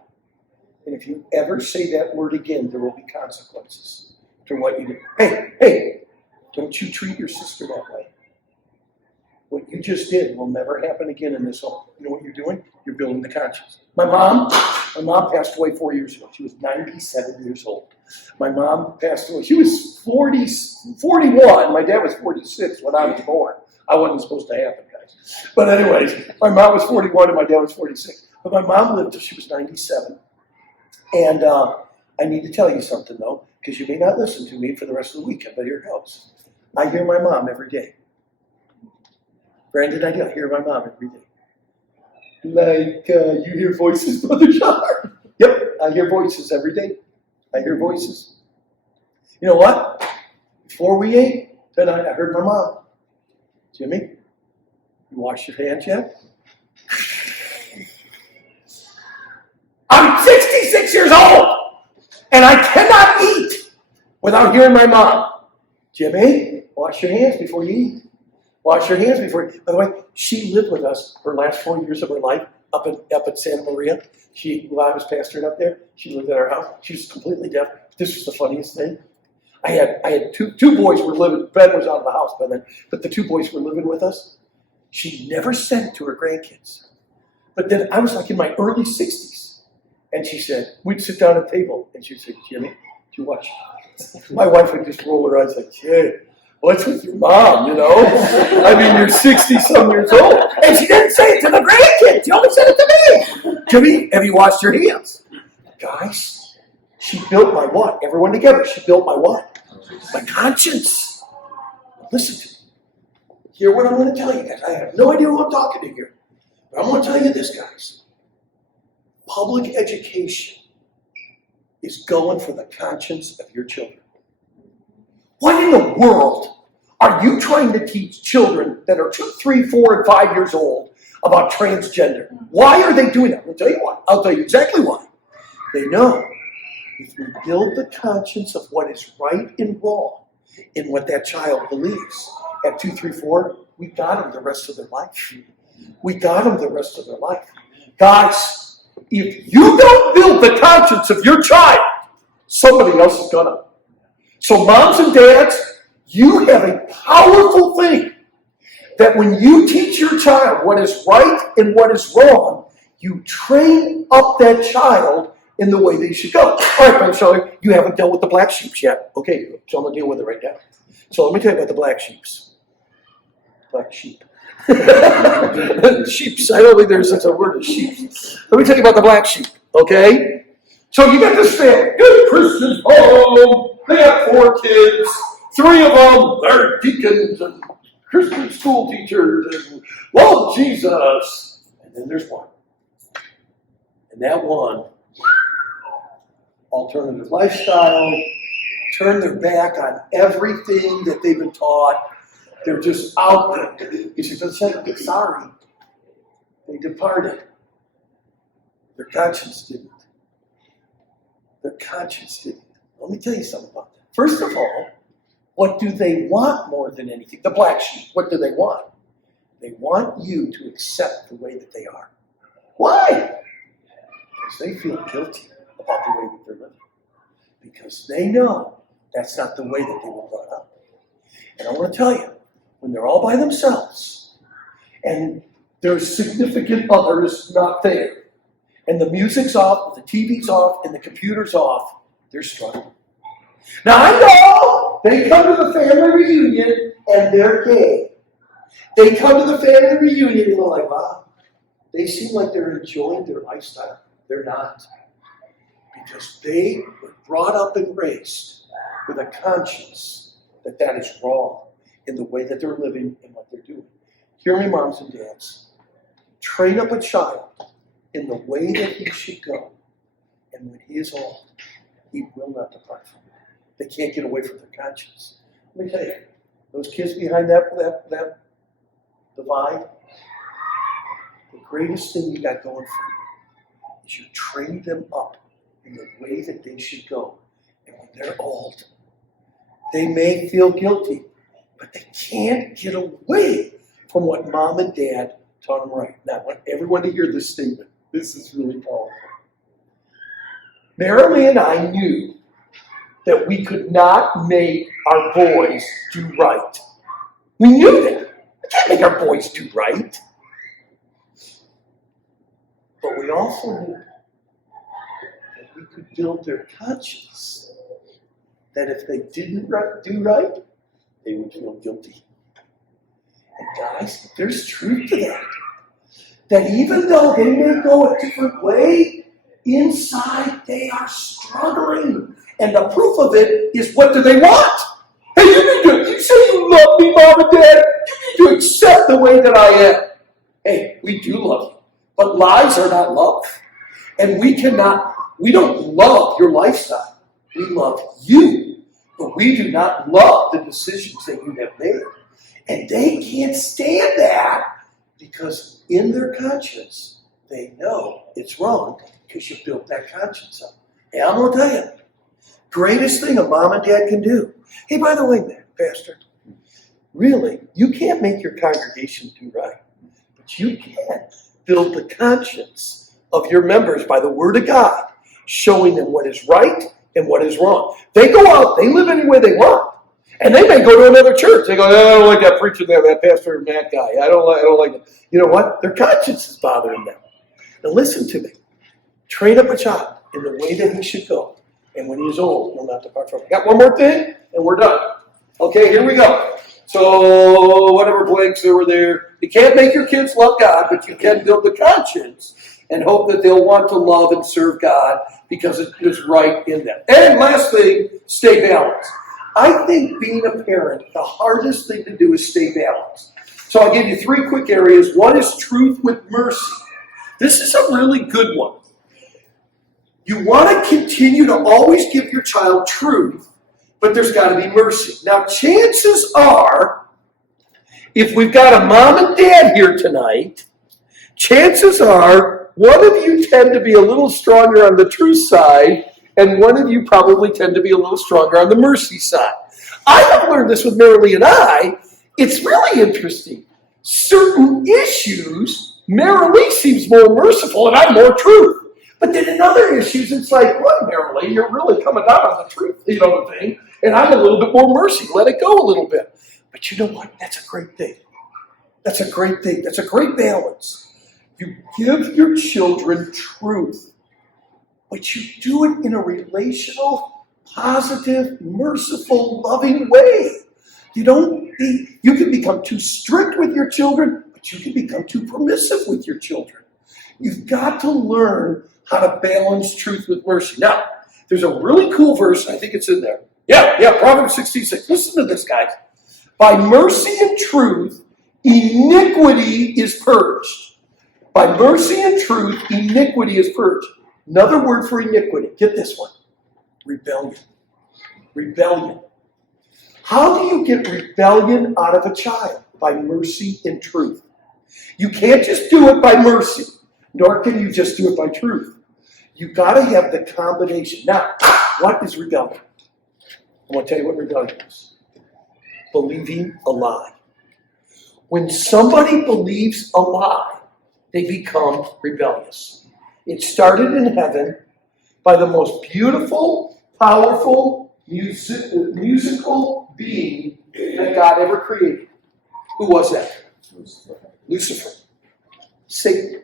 And if you ever say that word again, there will be consequences to what you do. Hey, don't you treat your sister that way. What you just did will never happen again in this home. You know what you're doing? You're building the conscience. My mom passed away 4 years ago. She was 97 years old. My mom passed away. She was 41. My dad was 46 when I was born. I wasn't supposed to happen, guys. But anyways, my mom was 41 and my dad was 46. But my mom lived till she was 97. And I need to tell you something, though, because you may not listen to me for the rest of the weekend, but here it goes. I hear my mom every day. Brandon, I hear my mom every day. Like, you hear voices, Brother John? Yep, I hear voices every day. I hear voices. You know what? Before we ate tonight, I heard my mom. Jimmy, you washed your hands yet? I'm 66 years old, and I cannot eat without hearing my mom. Jimmy, wash your hands before you eat. Wash your hands before you. By the way, she lived with us her last 4 years of her life up at Santa Maria. While I was pastoring up there, she lived at our house. She was completely deaf. This was the funniest thing. I had two boys were living. Ben was out of the house by then, but the two boys were living with us. She never said it to her grandkids. But then I was like in my early 60s, and she said, we'd sit down at a table, and she'd say, Jimmy, did you watch? My wife would just roll her eyes like, hey, what's with your mom, you know? I mean, you're 60-some years old. And she didn't say it to the grandkids. She only said it to me. Jimmy, have you washed your hands? Guys, she built my what? Everyone together. She built my what? My conscience. Listen to me. Hear what I'm going to tell you guys. I have no idea who I'm talking to here. But I'm going to tell you this, guys. Public education is going for the conscience of your children. What in the world are you trying to teach children that are 2, 3, 4, and 5 years old about transgender? Why are they doing that? I'll tell you why. I'll tell you exactly why. They know if we build the conscience of what is right and wrong in what that child believes at 2, 3, 4, we got them the rest of their life. We got them the rest of their life. Guys, if you don't build the conscience of your child, somebody else is gonna. So moms and dads, you have a powerful thing that when you teach your child what is right and what is wrong, you train up that child in the way they should go. All right, I'm sorry, you haven't dealt with the black sheep yet. Okay, so I'm going to deal with it right now. So let me tell you about the black sheep. Black sheep. Sheeps. I don't think there's such a word as sheep. Let me tell you about the black sheep, okay? So you got this family, good Christian home. They got 4 kids. 3 of them, they're deacons and Christian school teachers and love Jesus. And then there's one. And that one, alternative lifestyle, turn their back on everything that they've been taught. They're just out there. He said, sorry. They departed. Their conscience didn't. Their conscience didn't. Let me tell you something about that. First of all, what do they want more than anything? The black sheep, what do they want? They want you to accept the way that they are. Why? Because they feel guilty about the way that they're living. Because they know that's not the way that they were brought up. And I want to tell you, when they're all by themselves, and there's significant others not there, and the music's off, the TV's off, and the computer's off, they're struggling. Now I know they come to the family reunion and they're gay. They come to the family reunion and they're like, wow, they seem like they're enjoying their lifestyle. They're not. Because they were brought up and raised with a conscience that that is wrong in the way that they're living and what they're doing. Hear me, moms and dads. Train up a child in the way that he should go. And when he is old, he will not depart from it. They can't get away from their conscience. Let me tell you, those kids behind that divide, the greatest thing you got going for you is you train them up in the way that they should go. And when they're old, they may feel guilty, but they can't get away from what mom and dad taught them right. Now, I want everyone to hear this statement. This is really powerful. Mary and I knew that we could not make our boys do right. We knew that. We can't make our boys do right. But we also knew that we could build their conscience that if they didn't do right, they would feel guilty. And guys, there's truth to that. That even though they may go a different way, inside they are struggling. And the proof of it is, what do they want? Hey, you say you love me, Mom and Dad. You need to accept the way that I am. Hey, we do love you. But lies are not love. And we don't love your lifestyle. We love you. But we do not love the decisions that you have made. And they can't stand that because in their conscience, they know it's wrong because you built that conscience up. And I'm going to tell you, greatest thing a mom and dad can do. Hey, by the way, Pastor, really, you can't make your congregation do right. But you can build the conscience of your members by the Word of God, showing them what is right and what is wrong. They go out, they live any way they want. And they may go to another church. They go, I don't like that preacher there, that pastor and that guy. I don't like it. You know what? Their conscience is bothering them. Now listen to me. Train up a child in the way that he should go. And when he is old, he'll not depart from it. Got one more thing, and we're done. Okay, here we go. So whatever blanks there were there. You can't make your kids love God, but you can build the conscience and hope that they'll want to love and serve God because it is right in them. And last thing, stay balanced. I think being a parent, the hardest thing to do is stay balanced. So I'll give you 3 quick areas. One is truth with mercy. This is a really good one. You want to continue to always give your child truth, but there's got to be mercy. Now, chances are, if we've got a mom and dad here tonight, chances are one of you tend to be a little stronger on the truth side, and one of you probably tend to be a little stronger on the mercy side. I have learned this with Mira Loma and I. It's really interesting. Certain issues, Mira Loma seems more merciful and I'm more truth. But then in other issues, it's like, what, Mira Loma, you're really coming down on the truth, the thing, and I'm a little bit more mercy. Let it go a little bit. But you know what? That's a great thing. That's a great thing. That's a great balance. You give your children truth, but you do it in a relational, positive, merciful, loving way. You can become too strict with your children, but you can become too permissive with your children. You've got to learn how to balance truth with mercy. Now, there's a really cool verse, I think it's in there. Yeah, Proverbs 16:6. Listen to this, guys. By mercy and truth, iniquity is purged. By mercy and truth, iniquity is purged. Another word for iniquity. Get this one. Rebellion. Rebellion. How do you get rebellion out of a child? By mercy and truth. You can't just do it by mercy, nor can you just do it by truth. You've got to have the combination. Now, what is rebellion? I want to tell you what rebellion is. Believing a lie. When somebody believes a lie, they become rebellious. It started in heaven by the most beautiful, powerful, musical being that God ever created. Who was that? Lucifer. Satan.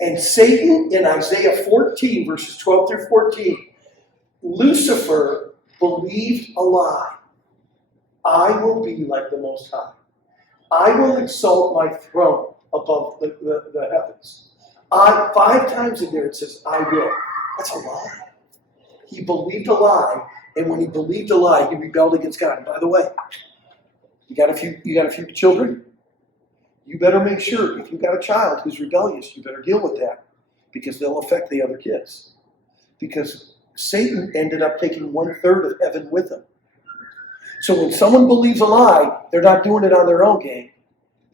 And Satan, in Isaiah 14, verses 12 through 14, Lucifer believed a lie. I will be like the Most High. I will exalt my throne above the heavens. 5 times in there it says, I will. That's a lie. He believed a lie, and when he believed a lie, he rebelled against God. And by the way, you got a few children? You better make sure, if you've got a child who's rebellious, you better deal with that, because they'll affect the other kids. Because Satan ended up taking 1/3 of heaven with him. So when someone believes a lie, they're not doing it on their own, gang.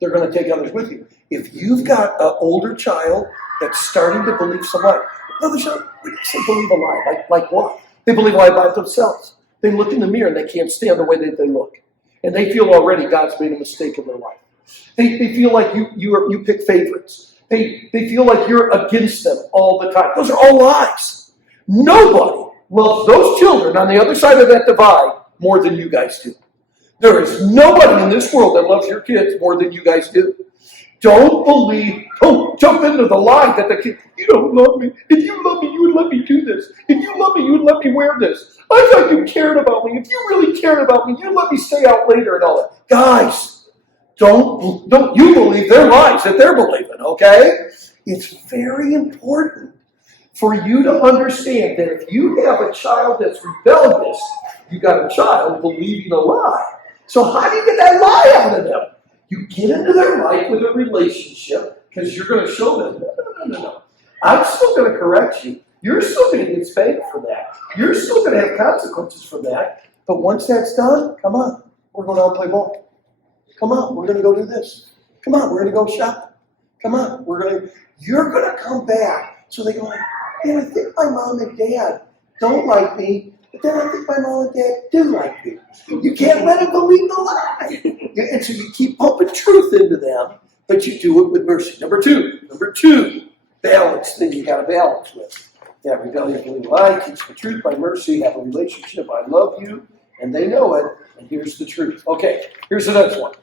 They're going to take others with you. If you've got an older child that's starting to believe some lie, another child, when you say believe a lie, like what? They believe a lie about themselves. They look in the mirror and they can't stand the way that they look. And they feel already God's made a mistake in their life. They feel like you pick favorites. They feel like you're against them all the time. Those are all lies. Nobody loves those children on the other side of that divide more than you guys do. There is nobody in this world that loves your kids more than you guys do. Don't jump into the lie that the kid, you don't love me. If you love me, you would let me do this. If you love me, you would let me wear this. I thought you cared about me. If you really cared about me, you'd let me stay out later and all that. Guys, don't you believe their lies that they're believing, okay? It's very important for you to understand that if you have a child that's rebellious, you got a child believing a lie. So how do you get that lie out of them? You get into their life with a relationship, because you're going to show them, no. I'm still going to correct you. You're still going to get spanked for that. You're still going to have consequences for that. But once that's done, come on, we're going out and play ball. Come on, we're going to go do this. Come on, we're going to go shopping. Come on, you're going to come back. So they go, man, I think my mom and dad don't like me, but then I think my mom and dad do like me. You can't let them believe the lie. And so you keep pumping truth into them, but you do it with mercy. Number two, balance thing you got to balance with. Yeah, rebelliously lie, teach the truth by mercy, have a relationship, I love you, and they know it, and here's the truth. Okay, here's the next one.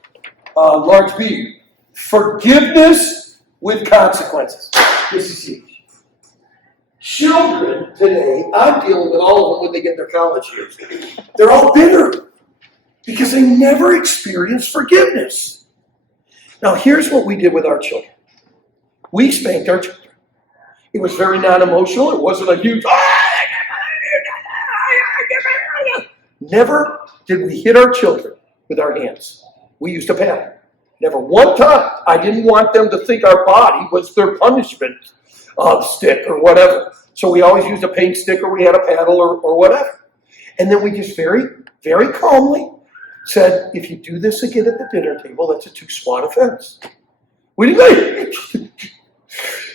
Large B, forgiveness with consequences. This is huge. Children today, I'm dealing with all of them when they get their college years. They're all bitter because they never experienced forgiveness. Now, here's what we did with our children. We spanked our children. It was very non-emotional. It wasn't a huge, never did we hit our children with our hands. We used a paddle. Never one time. I didn't want them to think our body was their punishment stick or whatever. So we always used a paint stick or we had a paddle or whatever. And then we just very, very calmly said, if you do this again at the dinner table, that's a 2-swat offense. We didn't say,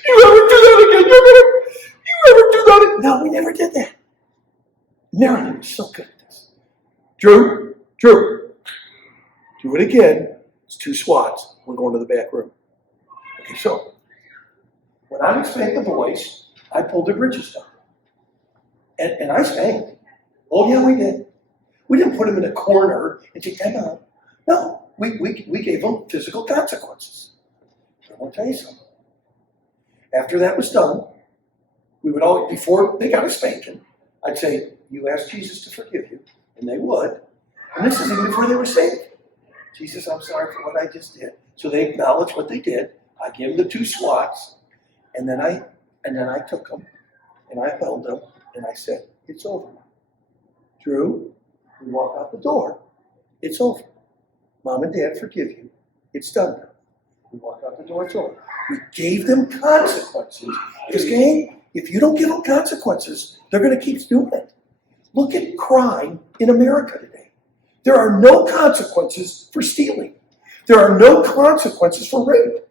you ever do that again? You ever do that again? No, we never did that. Mira was so good at this. Drew, do it again. It's 2 swats. We're going to the back room. Okay, so when I would spank the boys, I pulled their britches down. And I spanked. Oh, yeah, we did. We didn't put them in a corner and say, time out. No, we gave them physical consequences. I want to tell you something. After that was done, we would always, before they got a spanking, I'd say, you ask Jesus to forgive you. And they would. And this is even before they were saved. Jesus, I'm sorry for what I just did. So they acknowledged what they did. I gave them the 2 swats. And then I took them and I held them and I said, it's over. Drew, we walk out the door. It's over. Mom and Dad forgive you. It's done now. We walk out the door, it's over. We gave them consequences. Because, gang, if you don't give them consequences, they're going to keep doing it. Look at crime in America today. There are no consequences for stealing. There are no consequences for rape.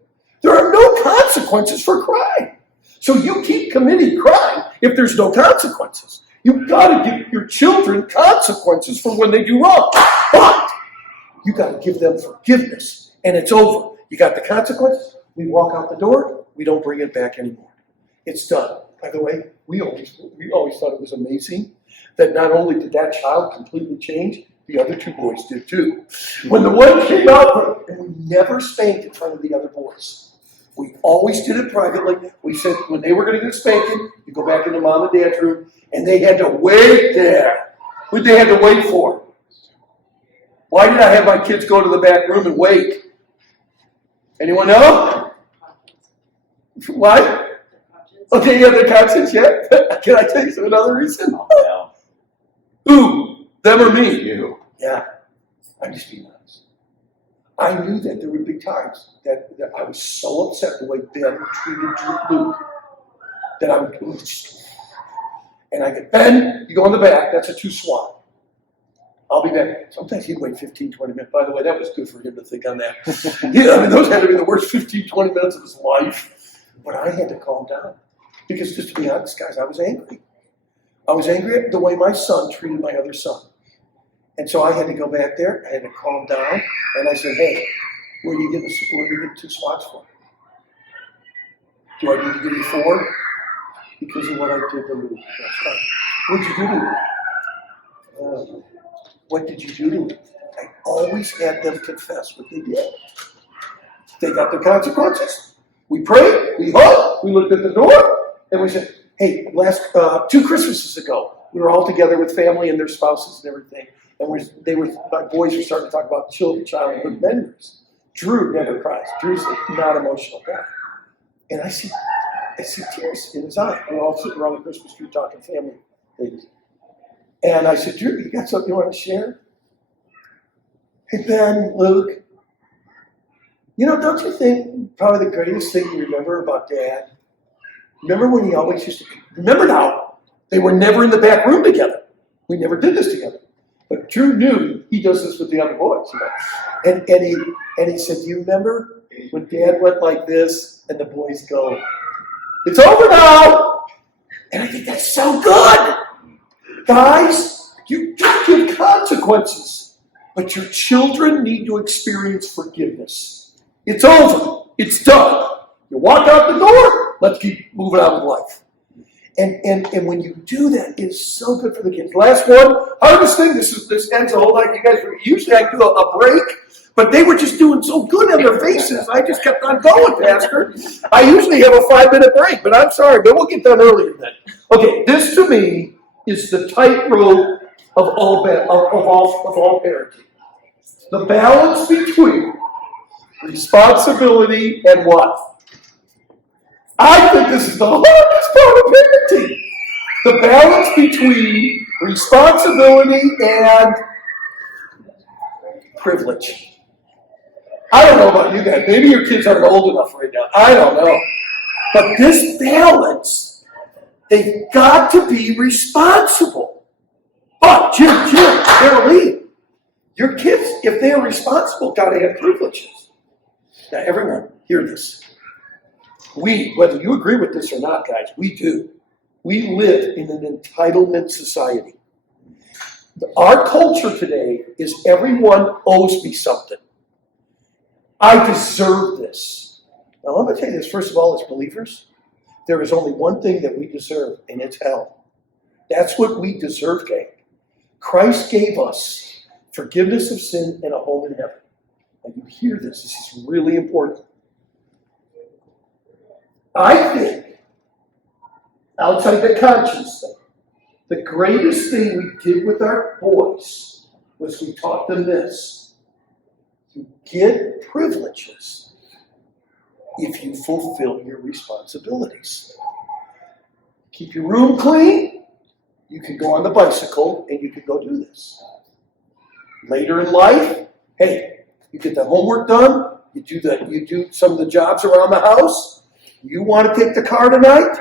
There are no consequences for crime. So you keep committing crime if there's no consequences. You've got to give your children consequences for when they do wrong. But you got to give them forgiveness, and it's over. You got the consequences. We walk out the door. We don't bring it back anymore. It's done. By the way, we always thought it was amazing that not only did that child completely change, the other 2 boys did too. When the one came out, and we never spanked in front of the other boys. We always did it privately. We said when they were going to get spanking, you go back into Mom and Dad's room, and they had to wait there. What they had to wait for? Why did I have my kids go to the back room and wait? Anyone know? Why? Okay, you have the conscience, yeah? Can I tell you another reason? Oh, Who? Them or me? you. Yeah. I'm just being honest. I knew that there would be times that I was so upset the way Ben treated Luke that I would and I get, Ben, you go in the back, that's a 2-swat. I'll be back. Sometimes he'd wait 15, 20 minutes. By the way, that was good for him to think on that. Yeah, I mean, those had to be the worst 15, 20 minutes of his life. But I had to calm down. Because just to be honest, guys, I was angry. I was angry at the way my son treated my other son. And so I had to go back there, I had to calm down, and I said, hey, what are you getting 2 swats for? Do I need to give you 4? Because of what I did to Luke. That's right. What did you do to Luke? What did you do to Luke? I always had them confess what they did. They got the consequences. We prayed, we hugged, we looked at the door, and we said, hey, last 2 Christmases ago, we were all together with family and their spouses and everything. And my boys were starting to talk about childhood memories. Drew never cries. Drew's not emotional guy. And I see tears in his eye. We're all sitting around the Christmas tree talking family things. And I said, Drew, you got something you want to share? Hey, Ben, Luke, Don't you think probably the greatest thing you remember about Dad? Remember when he always used to, remember now, they were never in the back room together. We never did this together. But Drew knew he does this with the other boys. And he said, do you remember when Dad went like this and the boys go, it's over now? And I think that's so good. Guys, you don't give consequences, but your children need to experience forgiveness. It's over. It's done. You walk out the door, let's keep moving on with life. And when you do that, it's so good for the kids. Last one, hardest thing, this ends the whole night. You guys, usually I do a break, but they were just doing so good on their faces. I just kept on going, Pastor. I usually have a 5-minute break, but I'm sorry, but we'll get done earlier then. Okay, this to me is the tightrope of all parenting. The balance between responsibility and what? I think this is the hardest part of parenting. The balance between responsibility and privilege. I don't know about you guys. Maybe your kids aren't old enough right now. I don't know. But this balance, they've got to be responsible. But Jim, Caroline, your kids, if they're responsible, got to have privileges. Now, everyone, hear this. We, whether you agree with this or not, guys, we do. We live in an entitlement society. Our culture today is everyone owes me something. I deserve this. Now, let me tell you this. First of all, as believers, there is only one thing that we deserve, and it's hell. That's what we deserve, gang. Christ gave us forgiveness of sin and a home in heaven. And you hear this. This is really important. I think, outside the conscience thing, the greatest thing we did with our boys was we taught them this. You get privileges if you fulfill your responsibilities. Keep your room clean, you can go on the bicycle and you can go do this. Later in life, hey, you get the homework done, you do some of the jobs around the house. You want to take the car tonight?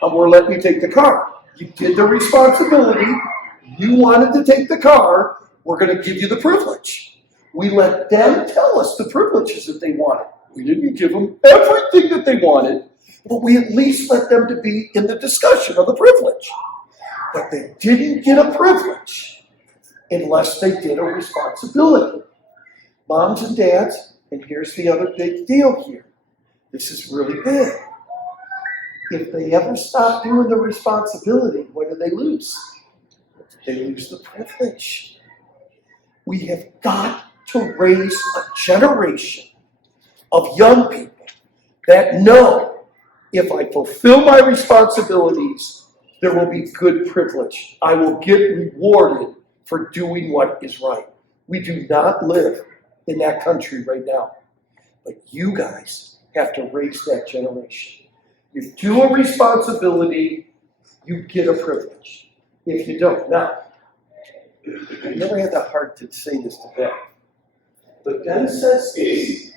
We're letting you take the car. You did the responsibility. You wanted to take the car. We're going to give you the privilege. We let them tell us the privileges that they wanted. We didn't give them everything that they wanted, but we at least let them to be in the discussion of the privilege. But they didn't get a privilege unless they did a responsibility. Moms and dads, and here's the other big deal here. This is really big. If they ever stop doing the responsibility, what do they lose? They lose the privilege. We have got to raise a generation of young people that know if I fulfill my responsibilities, there will be good privilege. I will get rewarded for doing what is right. We do not live in that country right now. But you guys have to raise that generation. You do a responsibility, you get a privilege. If you don't. Now, I never had the heart to say this to Ben. But Ben says this.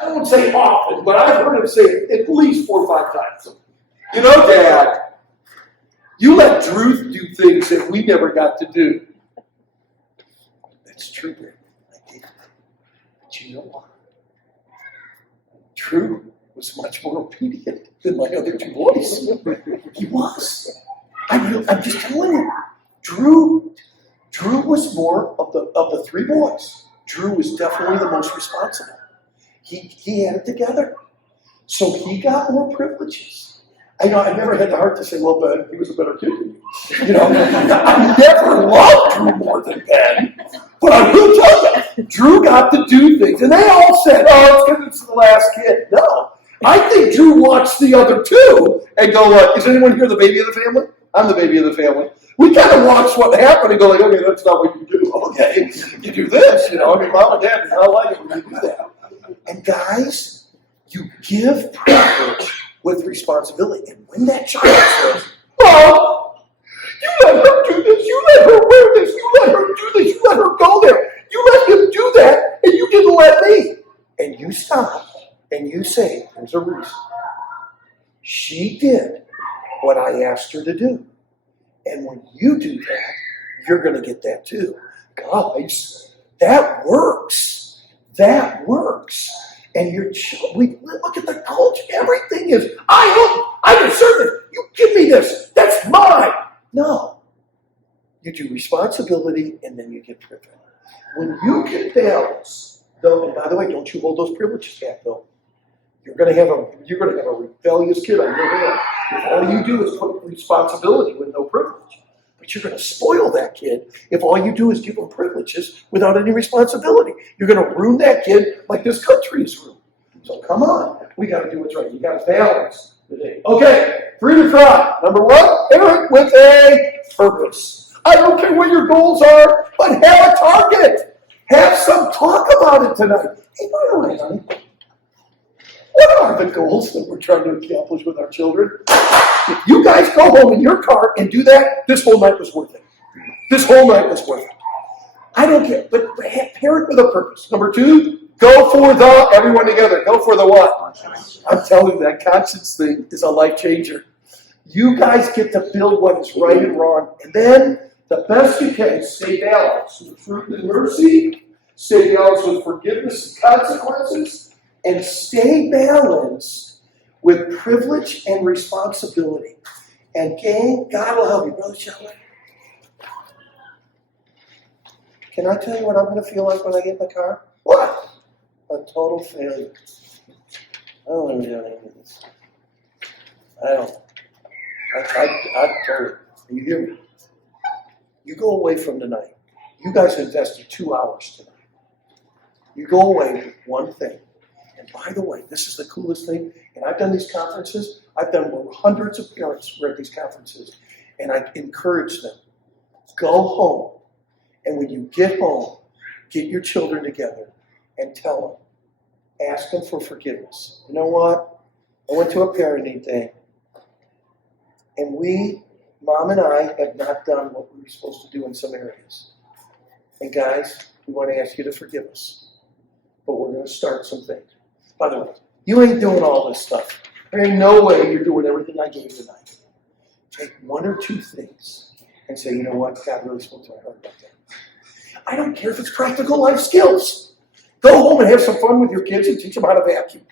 I don't say often, but I've heard him say it at least 4 or 5 times. You know, Dad, you let Drew do things that we never got to do. That's true, Ben. I did. But you know what? Drew was much more obedient than my other 2 boys. He was. I'm just telling you. Drew was more of the 3 boys. Drew was definitely the most responsible. He had it together. So he got more privileges. I never had the heart to say, well, Ben, he was a better kid than you. I never loved Drew more than Ben. But I will tell you, Drew got to do things. And they all said, oh, it's because it's the last kid. No. I think Drew watched the other 2 and go, is anyone here the baby of the family? I'm the baby of the family. We kind of watch what happened and go like, okay, that's not what you do. Okay, you do this, mom and dad do not like it when you do that. And guys, you give privilege with responsibility. And when that child says, oh, you let her do this, you let her wear this, you let her do this, you let her go there, you let him do that, and you didn't let me. and you stop and you say, there's a reason. She did what I asked her to do. And when you do that, you're going to get that too. Guys, that works. That works. And we look at the culture. Everything is, I deserve it. You give me this. That's mine. No. You do responsibility and then you get privilege. When you can balance, though, and by the way, don't you hold those privileges back, though. You're gonna have a rebellious kid on your hand if all you do is put responsibility with no privilege. But you're gonna spoil that kid if all you do is give them privileges without any responsibility. You're gonna ruin that kid like this country is ruined. So come on, we gotta do what's right. You gotta balance the day. Okay, 3 to 5. Number 1, parent with a purpose. I don't care what your goals are, but have a target. Have some talk about it tonight. Hey, by the way, honey, what are the goals that we're trying to accomplish with our children? If you guys go home in your car and do that, this whole night was worth it. This whole night was worth it. I don't care, but parent with a purpose. Number 2, go for the, everyone together, go for the what? I'm telling you, that conscience thing is a life changer. You guys get to build what is right and wrong, and then the best you can, stay balanced with truth and mercy, stay balanced with forgiveness and consequences, and stay balanced with privilege and responsibility. And gang, God will help you. Brother Schettler, can I tell you what I'm going to feel like when I get in the car? What? A total failure. I don't want to do any of this. I don't. I told you. You hear me? You go away from tonight. You guys invested 2 hours tonight. You go away with one thing. And by the way, this is the coolest thing. And I've done these conferences. I've done hundreds of parents who are at these conferences. And I encourage them. Go home. And when you get home, get your children together and tell them. Ask them for forgiveness. You know what? I went to a parenting thing. And Mom and I have not done what we were supposed to do in some areas. And guys, we want to ask you to forgive us. But we're going to start some things. By the way, you ain't doing all this stuff. There ain't no way you're doing everything I gave tonight. Take 1 or 2 things and say, you know what, God really spoke to my heart about that. I don't care if it's practical life skills. Go home and have some fun with your kids and teach them how to vacuum.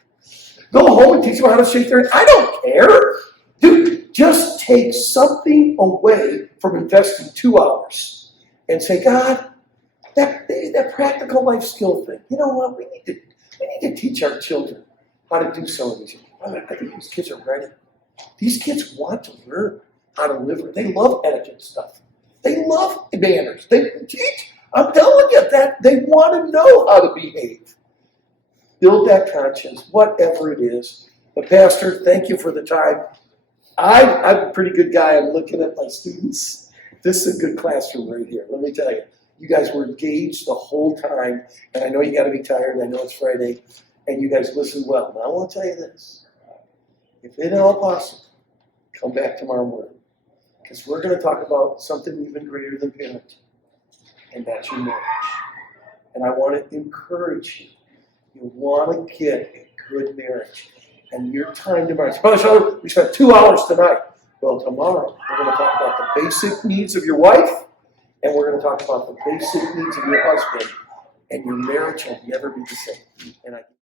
Go home and teach them how to shake their... I don't care. Dude, just take something away from investing 2 hours and say, God, that practical life skill thing, you know what, we need to teach our children how to do some of these. I think these kids are ready. These kids want to learn how to live. They love etiquette stuff. They love manners. They teach. I'm telling you that they want to know how to behave. Build that conscience, whatever it is. But Pastor, thank you for the time. I'm a pretty good guy. I'm looking at my students. This is a good classroom right here. Let me tell you. You guys were engaged the whole time, and I know you got to be tired. I know it's Friday, and you guys listened well. Now I want to tell you this. If at all possible, come back tomorrow morning, because we're going to talk about something even greater than parenting, and that's your marriage. And I want to encourage you. You want to get a good marriage, and your time tomorrow. So we spent 2 hours tonight. Well, tomorrow we're going to talk about the basic needs of your wife. And we're going to talk about the basic needs of your husband, and your marriage will never be the same. And